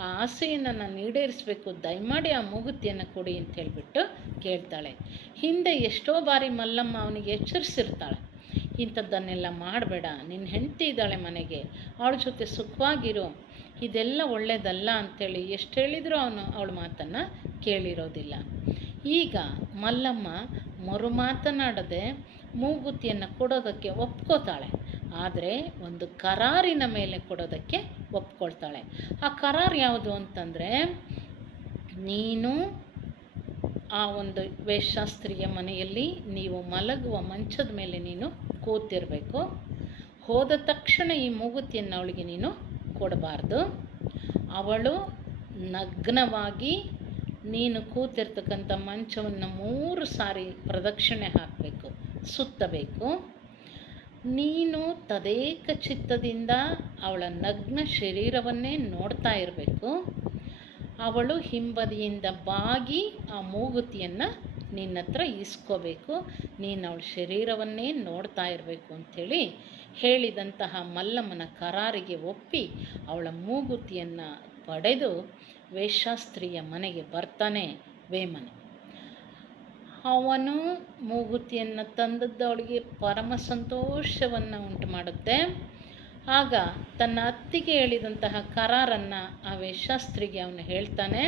ಆ ಆಸೆಯನ್ನು ನಾನು ಈಡೇರಿಸಬೇಕು, ದಯಮಾಡಿ ಆ ಮೂಗುತಿಯನ್ನು ಕೊಡಿ ಅಂತ ಹೇಳಿಬಿಟ್ಟು ಕೇಳ್ತಾಳೆ. ಹಿಂದೆ ಎಷ್ಟೋ ಬಾರಿ ಮಲ್ಲಮ್ಮ ಅವನಿಗೆ ಎಚ್ಚರಿಸಿರ್ತಾಳೆ, ಇಂಥದ್ದನ್ನೆಲ್ಲ ಮಾಡಬೇಡ, ನಿನ್ನ ಹೆಂಡತಿ ಇದ್ದಾಳೆ ಮನೆಗೆ, ಅವಳ ಜೊತೆ ಸುಖವಾಗಿರು, ಇದೆಲ್ಲ ಒಳ್ಳೆಯದಲ್ಲ ಅಂಥೇಳಿ ಎಷ್ಟು ಹೇಳಿದರೂ ಅವಳ ಮಾತನ್ನು ಕೇಳಿರೋದಿಲ್ಲ. ಈಗ ಮಲ್ಲಮ್ಮ ಮಾತನಾಡದೆ ಮೂಗುತಿಯನ್ನು ಕೊಡೋದಕ್ಕೆ ಒಪ್ಕೋತಾಳೆ. ಆದರೆ ಒಂದು ಕರಾರಿನ ಮೇಲೆ ಕೊಡೋದಕ್ಕೆ ಒಪ್ಕೊಳ್ತಾಳೆ. ಆ ಕರಾರು ಯಾವುದು ಅಂತಂದರೆ, ನೀನು ಆ ಒಂದು ವೇಶ್ಯಾಸ್ತ್ರೀಯ ಮನೆಯಲ್ಲಿ ನೀವು ಮಲಗುವ ಮಂಚದ ಮೇಲೆ ನೀನು ಕೂತಿರಬೇಕು. ಹೋದ ತಕ್ಷಣ ಈ ಮೂಗುತಿಯನ್ನು ಅವಳಿಗೆ ನೀನು ಕೊಡಬಾರ್ದು. ಅವಳು ನಗ್ನವಾಗಿ ನೀನು ಕೂತಿರ್ತಕ್ಕಂಥ ಮಂಚವನ್ನು 3 ಸಾರಿ ಪ್ರದಕ್ಷಿಣೆ ಹಾಕಬೇಕು, ಸುತ್ತಬೇಕು. ನೀನು ತದೇಕ ಚಿತ್ತದಿಂದ ಅವಳ ನಗ್ನ ಶರೀರವನ್ನೇ ನೋಡ್ತಾ ಇರಬೇಕು. ಅವಳು ಹಿಂಬದಿಯಿಂದ ಬಾಗಿ ಆ ಮೂಗುತಿಯನ್ನು ನಿನ್ನ ಹತ್ರ ಇಸ್ಕೋಬೇಕು. ನೀನು ಅವಳ ಶರೀರವನ್ನೇ ನೋಡ್ತಾ ಇರಬೇಕು ಅಂಥೇಳಿ ಹೇಳಿದಂತಹ ಮಲ್ಲಮ್ಮನ ಕರಾರಿಗೆ ಒಪ್ಪಿ ಅವಳ ಮೂಗುತಿಯನ್ನು ಪಡೆದು ವೇಶ್ಯಾಸ್ತ್ರೀಯ ಮನೆಗೆ ಬರ್ತಾನೆ ವೇಮನ. ಅವನು ಮೂಗುತಿಯನ್ನು ತಂದದ್ದು ಅವಳಿಗೆ ಪರಮ ಸಂತೋಷವನ್ನು ಉಂಟು ಮಾಡುತ್ತೆ. ಆಗ ತನ್ನ ಅತ್ತಿಗೆ ಹೇಳಿದಂತಹ ಕರಾರನ್ನು ಆ ವೇಶ್ಯಾಸ್ತ್ರೀಗೆ ಅವನು ಹೇಳ್ತಾನೆ.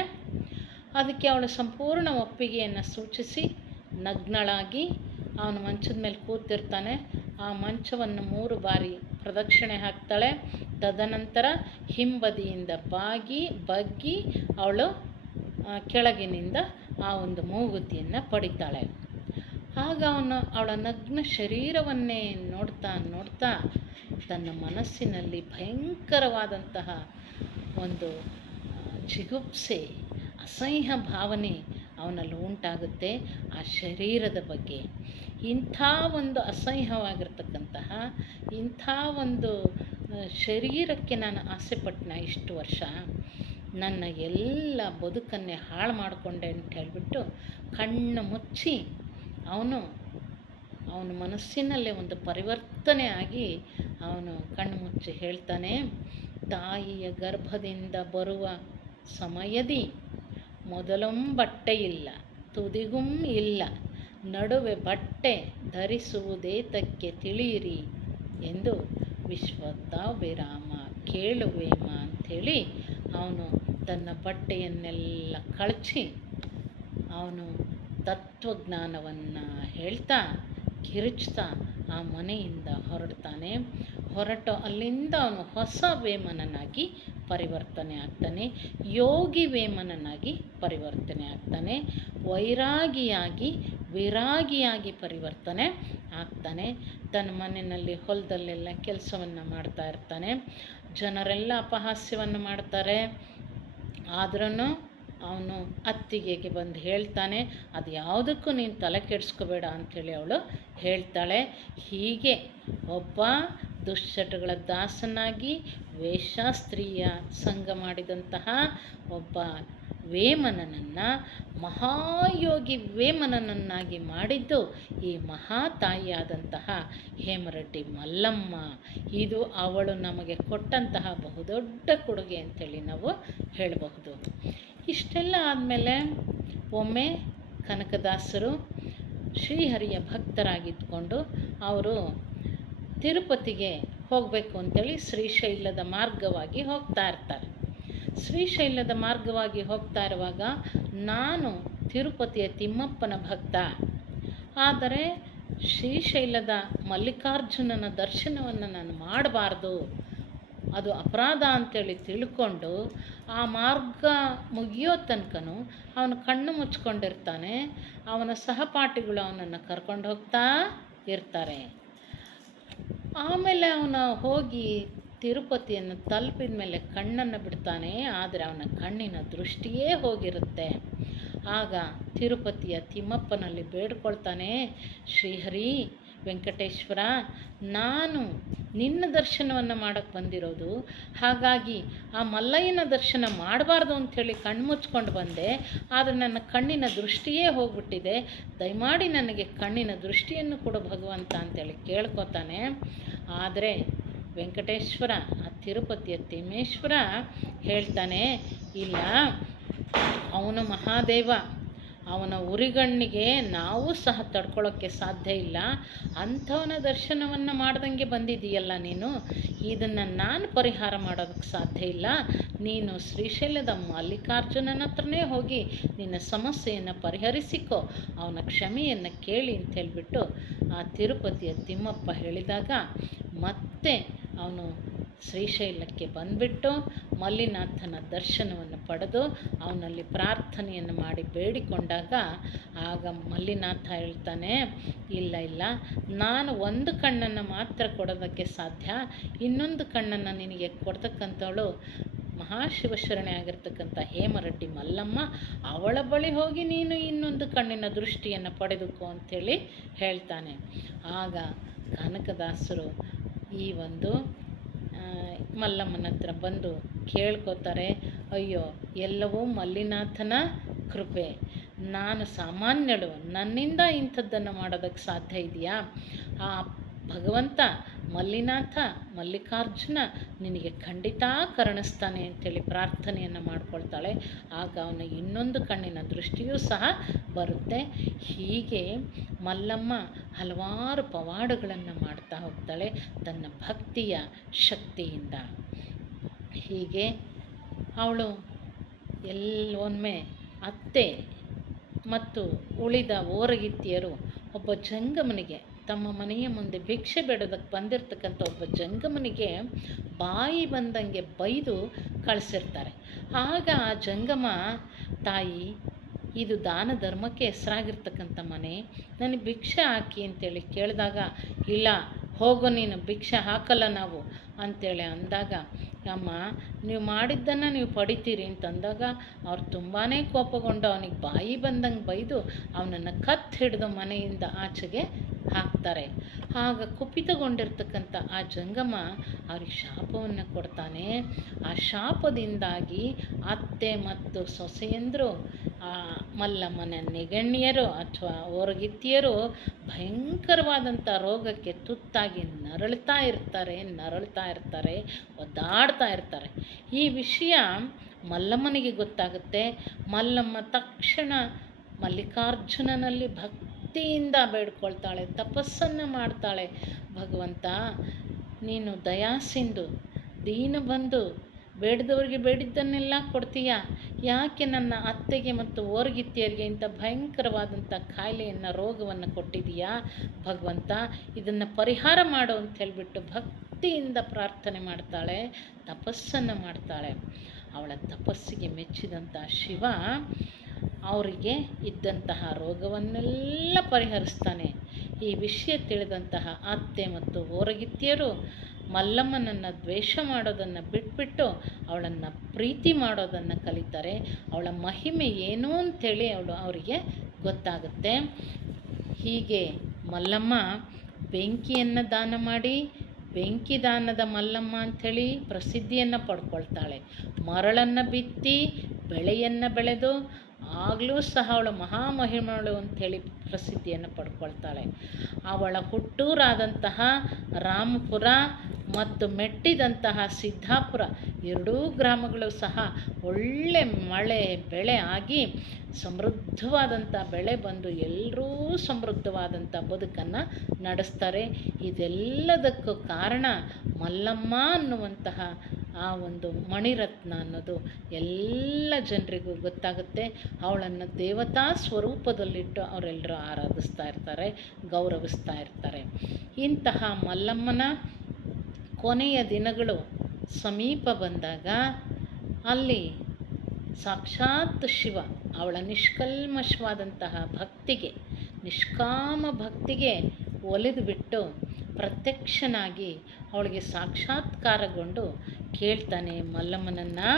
ಅದಕ್ಕೆ ಅವಳು ಸಂಪೂರ್ಣ ಒಪ್ಪಿಗೆಯನ್ನು ಸೂಚಿಸಿ ನಗ್ನಳಾಗಿ ಅವನ ಮಂಚದ ಮೇಲೆ ಕೂತಿರ್ತಾನೆ. ಆ ಮಂಚವನ್ನು 3 ಬಾರಿ ಪ್ರದಕ್ಷಿಣೆ ಹಾಕ್ತಾಳೆ. ತದನಂತರ ಹಿಂಬದಿಯಿಂದ ಬಗ್ಗಿ ಅವಳು ಕೆಳಗಿನಿಂದ ಆ ಒಂದು ಮೂಗುತಿಯನ್ನು ಪಡಿತಾಳೆ. ಆಗ ಅವಳ ನಗ್ನ ಶರೀರವನ್ನೇ ನೋಡ್ತಾ ತನ್ನ ಮನಸ್ಸಿನಲ್ಲಿ ಭಯಂಕರವಾದಂತಹ ಒಂದು ಜಿಗುಪ್ಸೆ, ಅಸಹ್ಯ ಭಾವನೆ ಅವನಲ್ಲಿ ಉಂಟಾಗುತ್ತೆ. ಆ ಶರೀರದ ಬಗ್ಗೆ ಇಂಥ ಒಂದು ಅಸಹ್ಯವಾಗಿರ್ತಕ್ಕಂತಹ ಇಂಥ ಒಂದು ಶರೀರಕ್ಕೆ ನಾನು ಆಸೆಪಟ್ಟನ ಇಷ್ಟು ವರ್ಷ, ನನ್ನ ಎಲ್ಲ ಬದುಕನ್ನೇ ಹಾಳು ಮಾಡಿಕೊಂಡೆ ಅಂತ ಹೇಳಿಬಿಟ್ಟು ಕಣ್ಣು ಮುಚ್ಚಿ ಅವನ ಮನಸ್ಸಿನಲ್ಲೇ ಒಂದು ಪರಿವರ್ತನೆ ಆಗಿ ಅವನು ಕಣ್ಣು ಮುಚ್ಚಿ ಹೇಳ್ತಾನೆ, ತಾಯಿಯ ಗರ್ಭದಿಂದ ಬರುವ ಸಮಯದಿ ಮೊದಲೊಂಬಟ್ಟೆ ಇಲ್ಲ, ತುದಿಗುಂ ಇಲ್ಲ, ನಡುವೆ ಬಟ್ಟೆ ಧರಿಸುವುದೇತಕ್ಕೆ ತಿಳಿಯಿರಿ ಎಂದು ವಿಶ್ವದಾಭಿರಾಮ ಕೇಳುವೇಮ ಅಂಥೇಳಿ ಅವನು ತನ್ನ ಬಟ್ಟೆಯನ್ನೆಲ್ಲ ಕಳಚಿ ಅವನು ತತ್ವಜ್ಞಾನವನ್ನು ಹೇಳ್ತಾ ಕಿರುಚ್ತಾ ಆ ಮನೆಯಿಂದ ಹೊರಡ್ತಾನೆ. ಹೊರಟು ಅಲ್ಲಿಂದ ಅವನು ಹೊಸ ವೇಮನನಾಗಿ ಪರಿವರ್ತನೆ ಆಗ್ತಾನೆ, ಯೋಗಿ ವೇಮನನಾಗಿ ಪರಿವರ್ತನೆ ಆಗ್ತಾನೆ, ವೈರಾಗಿಯಾಗಿ ವಿರಾಗಿಯಾಗಿ ಪರಿವರ್ತನೆ ಆಗ್ತಾನೆ. ತನ್ನ ಮನೆಯಲ್ಲಿ ಹೊಲದಲ್ಲೆಲ್ಲ ಕೆಲಸವನ್ನು ಮಾಡ್ತಾ ಇರ್ತಾನೆ. ಜನರೆಲ್ಲ ಅಪಹಾಸ್ಯವನ್ನು ಮಾಡ್ತಾರೆ. ಆದ್ರೂ ಅವನು ಅತ್ತಿಗೆಗೆ ಬಂದು ಹೇಳ್ತಾನೆ, ಅದು ಯಾವುದಕ್ಕೂ ನೀನು ತಲೆ ಕೆಡಿಸ್ಕೋಬೇಡ ಅಂಥೇಳಿ ಅವಳು ಹೇಳ್ತಾಳೆ. ಹೀಗೆ ಒಬ್ಬ ದುಶ್ಚಟಗಳ ದಾಸನಾಗಿ ವೇಶ್ಯಾಸ್ತ್ರೀಯ ಸಂಘ ಮಾಡಿದಂತಹ ಒಬ್ಬ ವೇಮನನನ್ನು ಮಹಾಯೋಗಿ ವೇಮನನನ್ನಾಗಿ ಮಾಡಿದ್ದು ಈ ಮಹಾತಾಯಿಯಾದಂತಹ ಹೇಮರೆಡ್ಡಿ ಮಲ್ಲಮ್ಮ. ಇದು ಅವಳು ನಮಗೆ ಕೊಟ್ಟಂತಹ ಬಹುದೊಡ್ಡ ಕೊಡುಗೆ ಅಂತೇಳಿ ನಾವು ಹೇಳಬಹುದು. ಇಷ್ಟೆಲ್ಲ ಆದಮೇಲೆ ಒಮ್ಮೆ ಕನಕದಾಸರು ಶ್ರೀಹರಿಯ ಭಕ್ತರಾಗಿದ್ದುಕೊಂಡು ಅವರು ತಿರುಪತಿಗೆ ಹೋಗಬೇಕು ಅಂತೇಳಿ ಶ್ರೀಶೈಲದ ಮಾರ್ಗವಾಗಿ ಹೋಗ್ತಾ ಇರ್ತಾರೆ. ಶ್ರೀಶೈಲದ ಮಾರ್ಗವಾಗಿ ಹೋಗ್ತಾ ಇರುವಾಗ ನಾನು ತಿರುಪತಿಯ ತಿಮ್ಮಪ್ಪನ ಭಕ್ತ, ಆದರೆ ಶ್ರೀಶೈಲದ ಮಲ್ಲಿಕಾರ್ಜುನನ ದರ್ಶನವನ್ನು ನಾನು ಮಾಡಬಾರ್ದು, ಅದು ಅಪರಾಧ ಅಂತೇಳಿ ತಿಳ್ಕೊಂಡು ಆ ಮಾರ್ಗ ಮುಗಿಯೋ ತನಕನೂ ಅವನು ಕಣ್ಣು ಮುಚ್ಕೊಂಡಿರ್ತಾನೆ. ಅವನ ಸಹಪಾಠಿಗಳು ಅವನನ್ನು ಕರ್ಕೊಂಡು ಹೋಗ್ತಾ ಇರ್ತಾರೆ. ಆಮೇಲೆ ಅವನು ಹೋಗಿ ತಿರುಪತಿಯನ್ನು ತಲುಪಿದ ಮೇಲೆ ಕಣ್ಣನ್ನು ಬಿಡ್ತಾನೆ, ಆದರೆ ಅವನ ಕಣ್ಣಿನ ದೃಷ್ಟಿಯೇ ಹೋಗಿರುತ್ತೆ. ಆಗ ತಿರುಪತಿಯ ತಿಮ್ಮಪ್ಪನಲ್ಲಿ ಬೇಡ್ಕೊಳ್ತಾನೆ, ಶ್ರೀಹರಿ ವೆಂಕಟೇಶ್ವರ, ನಾನು ನಿನ್ನ ದರ್ಶನವನ್ನು ಮಾಡೋಕ್ಕೆ ಬಂದಿರೋದು, ಹಾಗಾಗಿ ಆ ಮಲ್ಲಯ್ಯನ ದರ್ಶನ ಮಾಡಬಾರ್ದು ಅಂಥೇಳಿ ಕಣ್ಣು ಮುಚ್ಕೊಂಡು ಬಂದೆ, ಆದರೆ ನನ್ನ ಕಣ್ಣಿನ ದೃಷ್ಟಿಯೇ ಹೋಗ್ಬಿಟ್ಟಿದೆ, ದಯಮಾಡಿ ನನಗೆ ಕಣ್ಣಿನ ದೃಷ್ಟಿಯನ್ನು ಕೊಡು ಭಗವಂತ ಅಂತೇಳಿ ಕೇಳ್ಕೊತಾನೆ. ಆದರೆ ವೆಂಕಟೇಶ್ವರ, ಆ ತಿರುಪತಿಯ ತಿಮ್ಮೇಶ್ವರ ಹೇಳ್ತಾನೆ, ಇಲ್ಲ, ಅವನು ಮಹಾದೇವ, ಅವನ ಉರಿಗಣ್ಣಿಗೆ ನಾವು ಸಹ ತಡ್ಕೊಳ್ಳೋಕ್ಕೆ ಸಾಧ್ಯ ಇಲ್ಲ, ಅಂಥವನ ದರ್ಶನವನ್ನು ಮಾಡ್ದಂಗೆ ಬಂದಿದ್ದೀಯಲ್ಲ ನೀನು, ಇದನ್ನು ನಾನು ಪರಿಹಾರ ಮಾಡೋದಕ್ಕೆ ಸಾಧ್ಯ ಇಲ್ಲ, ನೀನು ಶ್ರೀಶೈಲದ ಮಲ್ಲಿಕಾರ್ಜುನನ ಹತ್ರನೇ ಹೋಗಿ ನಿನ್ನ ಸಮಸ್ಯೆಯನ್ನು ಪರಿಹರಿಸಿಕೊ, ಅವನ ಕ್ಷಮೆಯನ್ನು ಕೇಳಿ ಅಂತ ಹೇಳಿಬಿಟ್ಟು ಆ ತಿರುಪತಿಯ ತಿಮ್ಮಪ್ಪ ಹೇಳಿದಾಗ ಮತ್ತೆ ಅವನು ಶ್ರೀಶೈಲಕ್ಕೆ ಬಂದುಬಿಟ್ಟು ಮಲ್ಲಿನಾಥನ ದರ್ಶನವನ್ನು ಪಡೆದು ಅವನಲ್ಲಿ ಪ್ರಾರ್ಥನೆಯನ್ನು ಮಾಡಿ ಬೇಡಿಕೊಂಡಾಗ ಆಗ ಮಲ್ಲಿನಾಥ ಹೇಳ್ತಾನೆ, ಇಲ್ಲ ಇಲ್ಲ, ನಾನು ಒಂದು ಕಣ್ಣನ್ನು ಮಾತ್ರ ಕೊಡೋದಕ್ಕೆ ಸಾಧ್ಯ, ಇನ್ನೊಂದು ಕಣ್ಣನ್ನು ನಿನಗೆ ಕೊಡ್ತಕ್ಕಂಥವಳು ಮಹಾಶಿವಶರಣೆ ಆಗಿರ್ತಕ್ಕಂಥ ಹೇಮರೆಡ್ಡಿ ಮಲ್ಲಮ್ಮ, ಅವಳ ಬಳಿ ಹೋಗಿ ನೀನು ಇನ್ನೊಂದು ಕಣ್ಣಿನ ದೃಷ್ಟಿಯನ್ನು ಪಡೆದುಕೋ ಅಂಥೇಳಿ ಹೇಳ್ತಾನೆ. ಆಗ ಕನಕದಾಸರು ಈ ಒಂದು ಮಲ್ಲಮ್ಮನ ಹತ್ರ ಬಂದು ಕೇಳ್ಕೋತಾರೆ, ಅಯ್ಯೋ, ಎಲ್ಲವೂ ಮಲ್ಲಿನಾಥನ ಕೃಪೆ, ನಾನು ಸಾಮಾನ್ಯಳು, ನನ್ನಿಂದ ಇಂಥದ್ದನ್ನು ಮಾಡೋದಕ್ಕೆ ಸಾಧ್ಯ ಇದೆಯಾ? ಆ ಭಗವಂತ ಮಲ್ಲಿನಾಥ ಮಲ್ಲಿಕಾರ್ಜುನ ನಿನಗೆ ಖಂಡಿತ ಕರುಣಿಸ್ತಾನೆ ಅಂಥೇಳಿ ಪ್ರಾರ್ಥನೆಯನ್ನು ಮಾಡ್ಕೊಳ್ತಾಳೆ. ಆಗ ಅವನ ಇನ್ನೊಂದು ಕಣ್ಣಿನ ದೃಷ್ಟಿಯೂ ಸಹ ಬರುತ್ತೆ. ಹೀಗೆ ಮಲ್ಲಮ್ಮ ಹಲವಾರು ಪವಾಡಗಳನ್ನು ಮಾಡ್ತಾ ಹೋಗ್ತಾಳೆ ತನ್ನ ಭಕ್ತಿಯ ಶಕ್ತಿಯಿಂದ. ಹೀಗೆ ಅವಳು ಎಲ್ಲೊಮ್ಮೆ ಅತ್ತೆ ಮತ್ತು ಉಳಿದ ಓರಗಿತ್ತಿಯರು ಒಬ್ಬ ಜಂಗಮನಿಗೆ, ತಮ್ಮ ಮನೆಯ ಮುಂದೆ ಭಿಕ್ಷೆ ಬೇಡೋದಕ್ಕೆ ಬಂದಿರತಕ್ಕಂಥ ಒಬ್ಬ ಜಂಗಮನಿಗೆ ಬಾಯಿ ಬಂದಂಗೆ ಬೈದು ಕಳಿಸಿರ್ತಾರೆ. ಆಗ ಆ ಜಂಗಮ ತಾಯಿ, ಇದು ದಾನ ಧರ್ಮಕ್ಕೆ ಹೆಸರಾಗಿರ್ತಕ್ಕಂಥ ಮನೆ, ನನಗೆ ಭಿಕ್ಷೆ ಹಾಕಿ ಅಂತೇಳಿ ಕೇಳಿದಾಗ, ಇಲ್ಲ ಹೋಗು ನೀನು, ಭಿಕ್ಷೆ ಹಾಕಲ್ಲ ನಾವು ಅಂಥೇಳಿ ಅಂದಾಗ, ಅಮ್ಮ ನೀವು ಮಾಡಿದ್ದನ್ನು ನೀವು ಪಡಿತೀರಿ ಅಂತಂದಾಗ ಅವ್ರು ತುಂಬಾ ಕೋಪಗೊಂಡು ಅವನಿಗೆ ಬಾಯಿ ಬಂದಂಗೆ ಬೈದು ಅವನನ್ನು ಕತ್ತು ಹಿಡಿದು ಮನೆಯಿಂದ ಆಚೆಗೆ ಹಾಕ್ತಾರೆ. ಆಗ ಕುಪಿತಗೊಂಡಿರ್ತಕ್ಕಂಥ ಆ ಜಂಗಮ ಅವ್ರಿಗೆ ಶಾಪವನ್ನು ಕೊಡ್ತಾನೆ. ಆ ಶಾಪದಿಂದಾಗಿ ಅತ್ತೆ ಮತ್ತು ಸೊಸೆಯಂದರು, ಆ ಮಲ್ಲಮ್ಮನ ನೆಗಣ್ಯರು ಅಥವಾ ಓರಗಿತ್ತಿಯರು ಭಯಂಕರವಾದಂಥ ರೋಗಕ್ಕೆ ತುತ್ತಾಗಿ ನರಳ್ತಾ ಇರ್ತಾರೆ, ಒದ್ದಾಡ್ತಾ ಇರ್ತಾರೆ. ಈ ವಿಷಯ ಮಲ್ಲಮ್ಮನಿಗೆ ಗೊತ್ತಾಗುತ್ತೆ. ಮಲ್ಲಮ್ಮ ತಕ್ಷಣ ಮಲ್ಲಿಕಾರ್ಜುನನಲ್ಲಿ ಭಕ್ತಿಯಿಂದ ಬೇಡ್ಕೊಳ್ತಾಳೆ, ತಪಸ್ಸನ್ನು ಮಾಡ್ತಾಳೆ. ಭಗವಂತ, ನೀನು ದಯಾಸಿಂಧು, ದೀನ ಬಂದು ಬೇಡದವರಿಗೆ ಬೇಡಿದ್ದನ್ನೆಲ್ಲ ಕೊಡ್ತೀಯ, ಯಾಕೆ ನನ್ನ ಅತ್ತೆಗೆ ಮತ್ತು ಓರಗಿತ್ತಿಯರಿಗೆ ಇಂಥ ಭಯಂಕರವಾದಂಥ ಕಾಯಿಲೆಯನ್ನು ರೋಗವನ್ನು ಕೊಟ್ಟಿದೀಯಾ ಭಗವಂತ, ಇದನ್ನು ಪರಿಹಾರ ಮಾಡು ಅಂತ ಹೇಳಿಬಿಟ್ಟು ಭಕ್ತಿಯಿಂದ ಪ್ರಾರ್ಥನೆ ಮಾಡ್ತಾಳೆ, ತಪಸ್ಸನ್ನು ಮಾಡ್ತಾಳೆ. ಅವಳ ತಪಸ್ಸಿಗೆ ಮೆಚ್ಚಿದಂಥ ಶಿವ ಅವರಿಗೆ ಇದ್ದಂತಹ ರೋಗವನ್ನೆಲ್ಲ ಪರಿಹರಿಸ್ತಾನೆ. ಈ ವಿಷಯ ತಿಳಿದಂತಹ ಅತ್ತೆ ಮತ್ತು ಓರಗಿತ್ತಿಯರು ಮಲ್ಲಮ್ಮನನ್ನು ದ್ವೇಷ ಮಾಡೋದನ್ನು ಬಿಟ್ಬಿಟ್ಟು ಅವಳನ್ನು ಪ್ರೀತಿ ಮಾಡೋದನ್ನು ಕಲಿತಾರೆ. ಅವಳ ಮಹಿಮೆ ಏನು ಅಂಥೇಳಿ ಅವರಿಗೆ ಗೊತ್ತಾಗುತ್ತೆ. ಹೀಗೆ ಮಲ್ಲಮ್ಮ ಬೆಂಕಿಯನ್ನು ದಾನ ಮಾಡಿ ಬೆಂಕಿ ದಾನದ ಮಲ್ಲಮ್ಮ ಅಂಥೇಳಿ ಪ್ರಸಿದ್ಧಿಯನ್ನು ಪಡ್ಕೊಳ್ತಾಳೆ. ಮರಳನ್ನು ಬಿತ್ತಿ ಬೆಳೆಯನ್ನು ಬೆಳೆದು ಆಗಲೂ ಸಹ ಅವಳು ಮಹಾಮಹಿಮಳು ಅಂಥೇಳಿ ಪ್ರಸಿದ್ಧಿಯನ್ನು ಪಡ್ಕೊಳ್ತಾಳೆ. ಅವಳ ಹುಟ್ಟೂರಾದಂತಹ ರಾಮಪುರ ಮತ್ತು ಮೆಟ್ಟಿದಂತಹ ಸಿದ್ದಾಪುರ ಎರಡೂ ಗ್ರಾಮಗಳು ಸಹ ಒಳ್ಳೆ ಮಳೆ ಬೆಳೆ ಆಗಿ ಸಮೃದ್ಧವಾದಂಥ ಬೆಳೆ ಬಂದು ಎಲ್ಲರೂ ಸಮೃದ್ಧವಾದಂಥ ಬದುಕನ್ನು ನಡೆಸ್ತಾರೆ. ಇದೆಲ್ಲದಕ್ಕೂ ಕಾರಣ ಮಲ್ಲಮ್ಮ ಅನ್ನುವಂತಹ ಆ ಒಂದು ಮಣಿರತ್ನ ಅನ್ನೋದು ಎಲ್ಲ ಜನರಿಗೂ ಗೊತ್ತಾಗುತ್ತೆ. ಅವಳನ್ನು ದೇವತಾ ಸ್ವರೂಪದಲ್ಲಿಟ್ಟು ಅವರೆಲ್ಲರೂ ಆರಾಧಿಸ್ತಾ ಇರ್ತಾರೆ, ಗೌರವಿಸ್ತಾ ಇರ್ತಾರೆ. ಇಂತಹ ಮಲ್ಲಮ್ಮನ ಕೊನೆಯ ದಿನಗಳು ಸಮೀಪ ಬಂದಾಗ ಅಲ್ಲಿ ಸಾಕ್ಷಾತ್ ಶಿವ ಅವಳ ನಿಷ್ಕಲ್ಮಶವಾದಂತಹ ಭಕ್ತಿಗೆ, ನಿಷ್ಕಾಮ ಭಕ್ತಿಗೆ ಒಲಿದು ಬಿಟ್ಟು ಪ್ರತ್ಯಕ್ಷನಾಗಿ ಅವಳಿಗೆ ಸಾಕ್ಷಾತ್ಕಾರಗೊಂಡು ಕೇಳ್ತಾನೆ ಮಲ್ಲಮ್ಮನನ್ನು,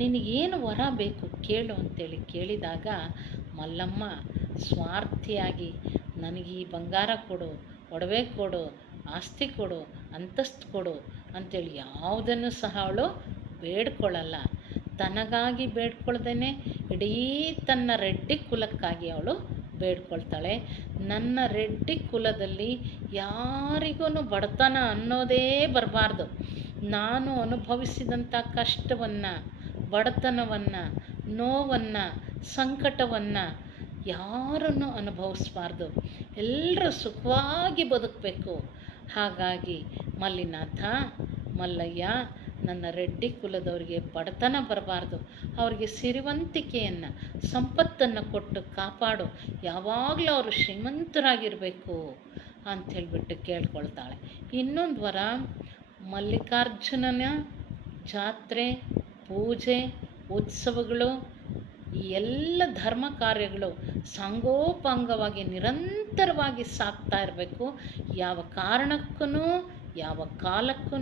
ನಿನಗೇನು ವರ ಬೇಕು ಕೇಳು ಅಂತೇಳಿ ಕೇಳಿದಾಗ ಮಲ್ಲಮ್ಮ ಸ್ವಾರ್ಥಿಯಾಗಿ ನನಗೆ ಈ ಬಂಗಾರ ಕೊಡು, ಒಡವೆ ಕೊಡು, ಆಸ್ತಿ ಕೊಡು, ಅಂತಸ್ತು ಕೊಡು ಅಂಥೇಳಿ ಯಾವುದನ್ನು ಸಹ ಅವಳು ಬೇಡ್ಕೊಳ್ಳಲ್ಲ. ತನಗಾಗಿ ಬೇಡ್ಕೊಳ್ದೇನೆ ಇಡೀ ತನ್ನ ರೆಡ್ಡಿ ಕುಲಕ್ಕಾಗಿ ಅವಳು ಬೇಡ್ಕೊಳ್ತಾಳೆ. ನನ್ನ ರೆಡ್ಡಿ ಕುಲದಲ್ಲಿ ಯಾರಿಗೂ ಬಡತನ ಅನ್ನೋದೇ ಬರಬಾರ್ದು. ನಾನು ಅನುಭವಿಸಿದಂಥ ಕಷ್ಟವನ್ನು, ಬಡತನವನ್ನು, ನೋವನ್ನು, ಸಂಕಟವನ್ನು ಯಾರನ್ನು ಅನುಭವಿಸಬಾರ್ದು. ಎಲ್ಲರೂ ಸುಖವಾಗಿ ಬದುಕಬೇಕು. ಹಾಗಾಗಿ ಮಲ್ಲಿನಾಥ, ಮಲ್ಲಯ್ಯ, ನನ್ನ ರೆಡ್ಡಿ ಕುಲದವರಿಗೆ ಬಡತನ ಬರಬಾರ್ದು, ಅವರಿಗೆ ಸಿರಿವಂತಿಕೆಯನ್ನು, ಸಂಪತ್ತನ್ನು ಕೊಟ್ಟು ಕಾಪಾಡು, ಯಾವಾಗಲೂ ಅವರು ಶ್ರೀಮಂತರಾಗಿರಬೇಕು ಅಂಥೇಳ್ಬಿಟ್ಟು ಕೇಳ್ಕೊಳ್ತಾಳೆ. ಇನ್ನೊಂದು ವರ, ಮಲ್ಲಿಕಾರ್ಜುನನ ಜಾತ್ರೆ, ಪೂಜೆ, ಉತ್ಸವಗಳು, ಈ ಎಲ್ಲ ಧರ್ಮ ಕಾರ್ಯಗಳು ಸಾಂಗೋಪಾಂಗವಾಗಿ ನಿರಂತರವಾಗಿ ಸಾಗ್ತಾ ಇರಬೇಕು. ಯಾವ ಕಾರಣಕ್ಕೂ ಯಾವ ಕಾಲಕ್ಕೂ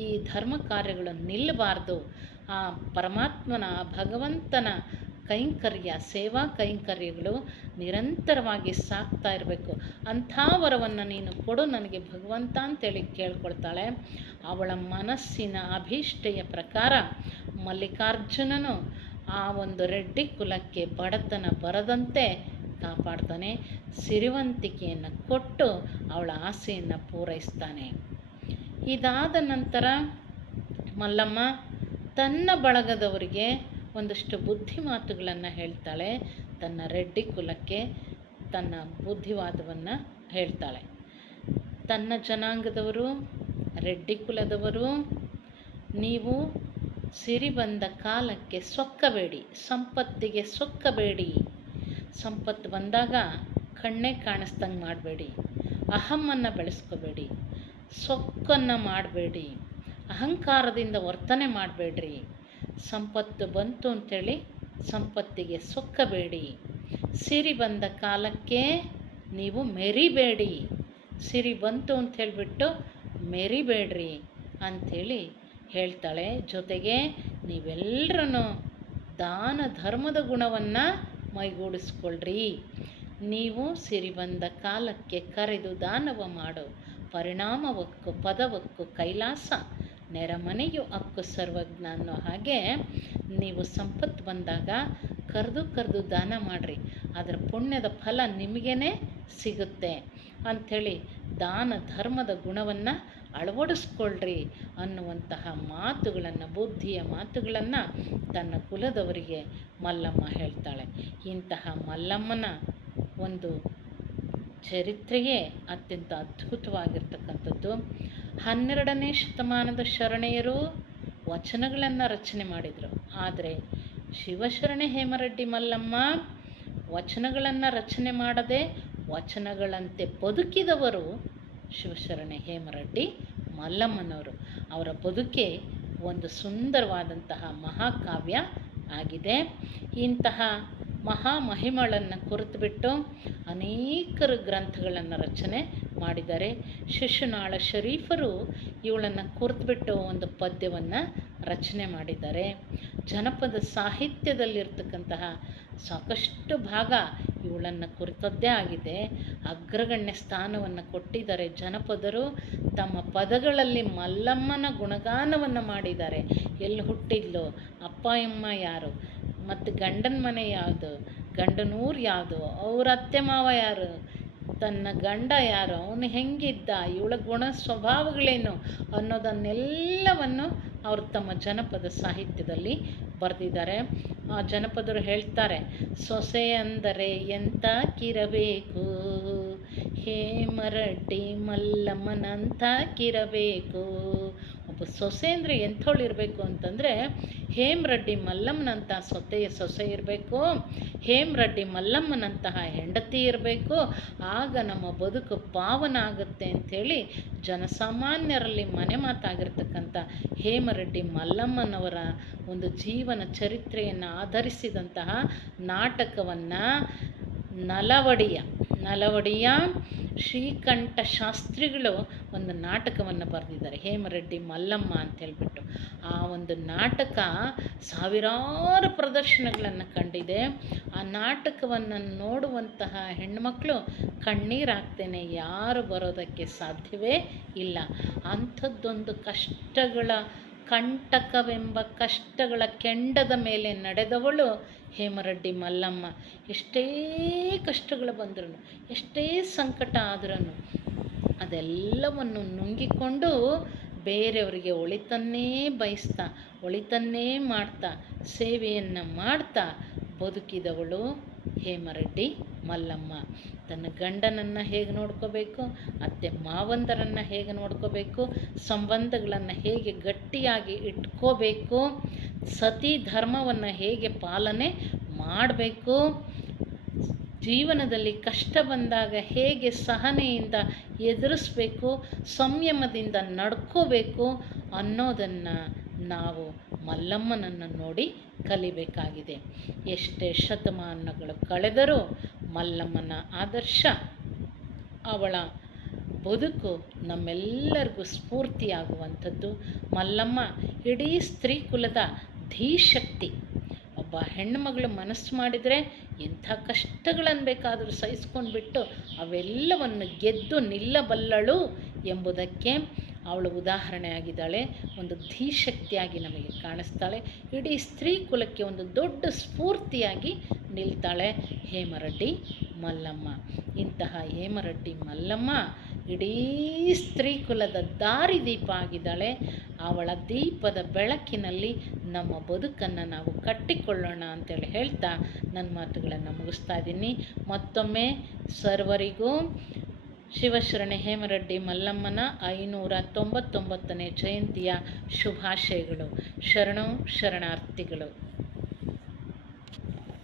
ಈ ಧರ್ಮ ಕಾರ್ಯಗಳು ನಿಲ್ಲಬಾರ್ದು. ಆ ಪರಮಾತ್ಮನ, ಭಗವಂತನ ಕೈಂಕರ್ಯ, ಸೇವಾ ಕೈಂಕರ್ಯಗಳು ನಿರಂತರವಾಗಿ ಸಾಗ್ತಾ ಇರಬೇಕು. ಅಂಥ ವರವನ್ನು ನೀನು ಕೊಡು ನನಗೆ ಭಗವಂತ ಅಂತೇಳಿ ಕೇಳ್ಕೊಳ್ತಾಳೆ. ಅವಳ ಮನಸ್ಸಿನ ಅಭೀಷ್ಟೆಯ ಪ್ರಕಾರ ಮಲ್ಲಿಕಾರ್ಜುನನು ಆ ಒಂದು ರೆಡ್ಡಿ ಕುಲಕ್ಕೆ ಬಡತನ ಬರದಂತೆ ಕಾಪಾಡ್ತಾನೆ, ಸಿರಿವಂತಿಕೆಯನ್ನು ಕೊಟ್ಟು ಅವಳ ಆಸೆಯನ್ನು ಪೂರೈಸ್ತಾನೆ. ಇದಾದ ನಂತರ ಮಲ್ಲಮ್ಮ ತನ್ನ ಬಳಗದವರಿಗೆ ಒಂದಷ್ಟು ಬುದ್ಧಿ ಮಾತುಗಳನ್ನು ಹೇಳ್ತಾಳೆ. ತನ್ನ ರೆಡ್ಡಿ ಕುಲಕ್ಕೆ ತನ್ನ ಬುದ್ಧಿವಾದವನ್ನು ಹೇಳ್ತಾಳೆ. ತನ್ನ ಜನಾಂಗದವರು, ರೆಡ್ಡಿ ಕುಲದವರು, ನೀವು ಸಿರಿ ಬಂದ ಕಾಲಕ್ಕೆ ಸೊಕ್ಕಬೇಡಿ, ಸಂಪತ್ತಿಗೆ ಸೊಕ್ಕಬೇಡಿ. ಸಂಪತ್ತು ಬಂದಾಗ ಕಣ್ಣೇ ಕಾಣಿಸ್ದಂಗೆ ಮಾಡಬೇಡಿ, ಅಹಮ್ಮನ್ನು ಬೆಳೆಸ್ಕೋಬೇಡಿ, ಸೊಕ್ಕನ್ನು ಮಾಡಬೇಡಿ, ಅಹಂಕಾರದಿಂದ ವರ್ತನೆ ಮಾಡಬೇಡ್ರಿ. ಸಂಪತ್ತು ಬಂತು ಅಂಥೇಳಿ ಸಂಪತ್ತಿಗೆ ಸೊಕ್ಕಬೇಡಿ. ಸಿರಿ ಬಂದ ಕಾಲಕ್ಕೆ ನೀವು ಮೆರಿಬೇಡಿ, ಸಿರಿ ಬಂತು ಅಂತ ಹೇಳಿಬಿಟ್ಟು ಮೆರಿಬೇಡ್ರಿ ಅಂಥೇಳಿ ಹೇಳ್ತಾಳೆ. ಜೊತೆಗೆ ನೀವೆಲ್ಲರೂ ದಾನ ಧರ್ಮದ ಗುಣವನ್ನು ಮೈಗೂಡಿಸ್ಕೊಳ್ರಿ. ನೀವು ಸಿರಿ ಬಂದ ಕಾಲಕ್ಕೆ ಕರೆದು ದಾನವ ಮಾಡು, ಪರಿಣಾಮವಕ್ಕು ಪದವಕ್ಕು ಕೈಲಾಸ, ನೆರಮನೆಯು ಹಕ್ಕು ಸರ್ವಜ್ಞ ಅನ್ನೋ ಹಾಗೆ ನೀವು ಸಂಪತ್ತು ಬಂದಾಗ ಕರೆದು ದಾನ ಮಾಡಿರಿ, ಅದರ ಪುಣ್ಯದ ಫಲ ನಿಮಗೇ ಸಿಗುತ್ತೆ ಅಂಥೇಳಿ ದಾನ ಧರ್ಮದ ಗುಣವನ್ನು ಅಳವಡಿಸ್ಕೊಳ್ರಿ ಅನ್ನುವಂತಹ ಮಾತುಗಳನ್ನು, ಬುದ್ಧಿಯ ಮಾತುಗಳನ್ನು ತನ್ನ ಕುಲದವರಿಗೆ ಮಲ್ಲಮ್ಮ ಹೇಳ್ತಾಳೆ. ಇಂತಹ ಮಲ್ಲಮ್ಮನ ಒಂದು ಚರಿತ್ರೆಯೇ ಅತ್ಯಂತ ಅದ್ಭುತವಾಗಿರ್ತಕ್ಕಂಥದ್ದು. 12ನೇ ಶತಮಾನದ ಶರಣೆಯರು ವಚನಗಳನ್ನು ರಚನೆ ಮಾಡಿದರು. ಆದರೆ ಶಿವಶರಣೆ ಹೇಮರೆಡ್ಡಿ ಮಲ್ಲಮ್ಮ ವಚನಗಳನ್ನು ರಚನೆ ಮಾಡದೆ ವಚನಗಳಂತೆ ಬದುಕಿದವರು ಶಿವಶರಣೆ ಹೇಮರೆಡ್ಡಿ ಮಲ್ಲಮ್ಮನವರು. ಅವರ ಬದುಕೆ ಒಂದು ಸುಂದರವಾದಂತಹ ಮಹಾಕಾವ್ಯ ಆಗಿದೆ. ಇಂತಹ ಮಹಾಮಹಿಮಳನ್ನು ಕುರಿತುಬಿಟ್ಟು ಅನೇಕರು ಗ್ರಂಥಗಳನ್ನು ರಚನೆ ಮಾಡಿದ್ದಾರೆ. ಶಿಶುನಾಳ ಶರೀಫರು ಇವಳನ್ನು ಕುರಿತುಬಿಟ್ಟು ಒಂದು ಪದ್ಯವನ್ನು ರಚನೆ ಮಾಡಿದ್ದಾರೆ. ಜನಪದ ಸಾಹಿತ್ಯದಲ್ಲಿರ್ತಕ್ಕಂತಹ ಸಾಕಷ್ಟು ಭಾಗ ಇವಳನ್ನು ಕುರಿತದ್ದೇ ಆಗಿದೆ. ಅಗ್ರಗಣ್ಯ ಸ್ಥಾನವನ್ನು ಕೊಟ್ಟಿದ್ದಾರೆ. ಜನಪದರು ತಮ್ಮ ಪದಗಳಲ್ಲಿ ಮಲ್ಲಮ್ಮನ ಗುಣಗಾನವನ್ನು ಮಾಡಿದ್ದಾರೆ. ಎಲ್ಲಿ ಹುಟ್ಟಿದ್ಲು, ಅಪ್ಪ ಅಮ್ಮ ಯಾರು, ಮತ್ತು ಗಂಡನ ಮನೆ ಯಾವುದು, ಗಂಡನೂರು ಯಾವುದು, ಅವ್ರ ಅತ್ತೆ ಮಾವ ಯಾರು, ತನ್ನ ಗಂಡ ಯಾರು, ಅವನು ಹೆಂಗಿದ್ದ, ಇವಳ ಗುಣ ಸ್ವಭಾವಗಳೇನು ಅನ್ನೋದನ್ನೆಲ್ಲವನ್ನು ಅವರು ತಮ್ಮ ಜನಪದ ಸಾಹಿತ್ಯದಲ್ಲಿ ಬರೆದಿದ್ದಾರೆ. ಆ ಜನಪದರು ಹೇಳ್ತಾರೆ, ಸೊಸೆ ಅಂದರೆ ಎಂಥ ಕಿರಬೇಕು, ಹೇಮರೆಡ್ಡಿ ಮಲ್ಲಮ್ಮನಂಥ ಕಿರಬೇಕು. ಒಬ್ಬ ಸೊಸೆ ಅಂದರೆ ಎಂಥವಳು ಇರಬೇಕು ಅಂತಂದರೆ ಹೇಮರೆಡ್ಡಿ ಮಲ್ಲಮ್ಮನಂಥ ಸೊಸೆ ಇರಬೇಕು, ಹೇಮರೆಡ್ಡಿ ಮಲ್ಲಮ್ಮನಂತಹ ಹೆಂಡತಿ ಇರಬೇಕು. ಆಗ ನಮ್ಮ ಬದುಕು ಪಾವನ ಆಗುತ್ತೆ ಅಂಥೇಳಿ ಜನಸಾಮಾನ್ಯರಲ್ಲಿ ಮನೆ ಮಾತಾಗಿರ್ತಕ್ಕಂಥ ಹೇಮರೆಡ್ಡಿ ಮಲ್ಲಮ್ಮನವರ ಒಂದು ಜೀವನ ಚರಿತ್ರೆಯನ್ನು ಆಧರಿಸಿದಂತಹ ನಾಟಕವನ್ನು ನಲವಡಿಯ ಶ್ರೀಕಂಠ ಶಾಸ್ತ್ರಿಗಳು ಒಂದು ನಾಟಕವನ್ನು ಬರೆದಿದ್ದಾರೆ, ಹೇಮರೆಡ್ಡಿ ಮಲ್ಲಮ್ಮ ಅಂತೇಳ್ಬಿಟ್ಟು. ಆ ಒಂದು ನಾಟಕ ಸಾವಿರಾರು ಪ್ರದರ್ಶನಗಳನ್ನು ಕಂಡಿದೆ. ಆ ನಾಟಕವನ್ನು ನೋಡುವಂತಹ ಹೆಣ್ಣುಮಕ್ಕಳು ಕಣ್ಣೀರಾಗ್ತೇನೆ ಯಾರು ಬರೋದಕ್ಕೆ ಸಾಧ್ಯವೇ ಇಲ್ಲ. ಅಂಥದ್ದೊಂದು ಕಂಟಕವೆಂಬ ಕಷ್ಟಗಳ ಕೆಂಡದ ಮೇಲೆ ನಡೆದವಳು ಹೇಮರೆಡ್ಡಿ ಮಲ್ಲಮ್ಮ. ಎಷ್ಟೇ ಕಷ್ಟಗಳು ಬಂದ್ರೂ, ಎಷ್ಟೇ ಸಂಕಟ ಆದ್ರೂ ಅದೆಲ್ಲವನ್ನು ನುಂಗಿಕೊಂಡು ಬೇರೆಯವರಿಗೆ ಒಳಿತನ್ನೇ ಬಯಸ್ತಾ, ಒಳಿತನ್ನೇ ಮಾಡ್ತಾ, ಸೇವೆಯನ್ನು ಮಾಡ್ತಾ ಬದುಕಿದವಳು ಹೇಮರೆಡ್ಡಿ ಮಲ್ಲಮ್ಮ. ತನ್ನ ಗಂಡನನ್ನು ಹೇಗೆ ನೋಡ್ಕೋಬೇಕು, ಅತ್ತೆ ಮಾವಂದರನ್ನು ಹೇಗೆ ನೋಡ್ಕೋಬೇಕು, ಸಂಬಂಧಗಳನ್ನು ಹೇಗೆ ಗಟ್ಟಿಯಾಗಿ ಇಟ್ಕೋಬೇಕು, ಸತಿ ಧರ್ಮವನ್ನು ಹೇಗೆ ಪಾಲನೆ ಮಾಡಬೇಕು, ಜೀವನದಲ್ಲಿ ಕಷ್ಟ ಬಂದಾಗ ಹೇಗೆ ಸಹನೆಯಿಂದ ಎದುರಿಸಬೇಕು, ಸಂಯಮದಿಂದ ನಡ್ಕೋಬೇಕು ಅನ್ನೋದನ್ನು ನಾವು ಮಲ್ಲಮ್ಮನನ್ನು ನೋಡಿ ಕಲಿಬೇಕಾಗಿದೆ. ಎಷ್ಟೇ ಶತಮಾನಗಳು ಕಳೆದರೂ ಮಲ್ಲಮ್ಮನ ಆದರ್ಶ, ಅವಳ ಬದುಕು ನಮ್ಮೆಲ್ಲರಿಗೂ ಸ್ಫೂರ್ತಿಯಾಗುವಂಥದ್ದು. ಮಲ್ಲಮ್ಮ ಇಡೀ ಸ್ತ್ರೀ ಕುಲದ ಧೀಶಕ್ತಿ. ಒಬ್ಬ ಹೆಣ್ಣುಮಗಳು ಮನಸ್ಸು ಮಾಡಿದರೆ ಎಂಥ ಕಷ್ಟಗಳನ್ನು ಬೇಕಾದರೂ ಸಹಿಸ್ಕೊಂಡ್ಬಿಟ್ಟು ಅವೆಲ್ಲವನ್ನು ಗೆದ್ದು ನಿಲ್ಲಬಲ್ಲಳು ಎಂಬುದಕ್ಕೆ ಅವಳು ಉದಾಹರಣೆ ಆಗಿದ್ದಾಳೆ. ಒಂದು ಧೀಶಕ್ತಿಯಾಗಿ ನಮಗೆ ಕಾಣಿಸ್ತಾಳೆ. ಇಡೀ ಸ್ತ್ರೀ ಕುಲಕ್ಕೆ ಒಂದು ದೊಡ್ಡ ಸ್ಫೂರ್ತಿಯಾಗಿ ನಿಲ್ತಾಳೆ ಹೇಮರೆಡ್ಡಿ ಮಲ್ಲಮ್ಮ. ಇಂತಹ ಹೇಮರೆಡ್ಡಿ ಮಲ್ಲಮ್ಮ ಇಡೀ ಸ್ತ್ರೀ ಕುಲದ ದಾರಿದೀಪ ಆಗಿದ್ದಾಳೆ. ಅವಳ ದೀಪದ ಬೆಳಕಿನಲ್ಲಿ ನಮ್ಮ ಬದುಕನ್ನು ನಾವು ಕಟ್ಟಿಕೊಳ್ಳೋಣ ಅಂತೇಳಿ ಹೇಳ್ತಾ ನನ್ನ ಮಾತುಗಳನ್ನು ಮುಗಿಸ್ತಾ ಇದ್ದೀನಿ. ಮತ್ತೊಮ್ಮೆ ಸರ್ವರಿಗೂ ಶಿವಶರಣೆ ಹೇಮರೆಡ್ಡಿ ಮಲ್ಲಮ್ಮನ 599ನೇ ಜಯಂತಿಯ ಶುಭಾಶಯಗಳು. ಶರಣಾರ್ಥಿಗಳು.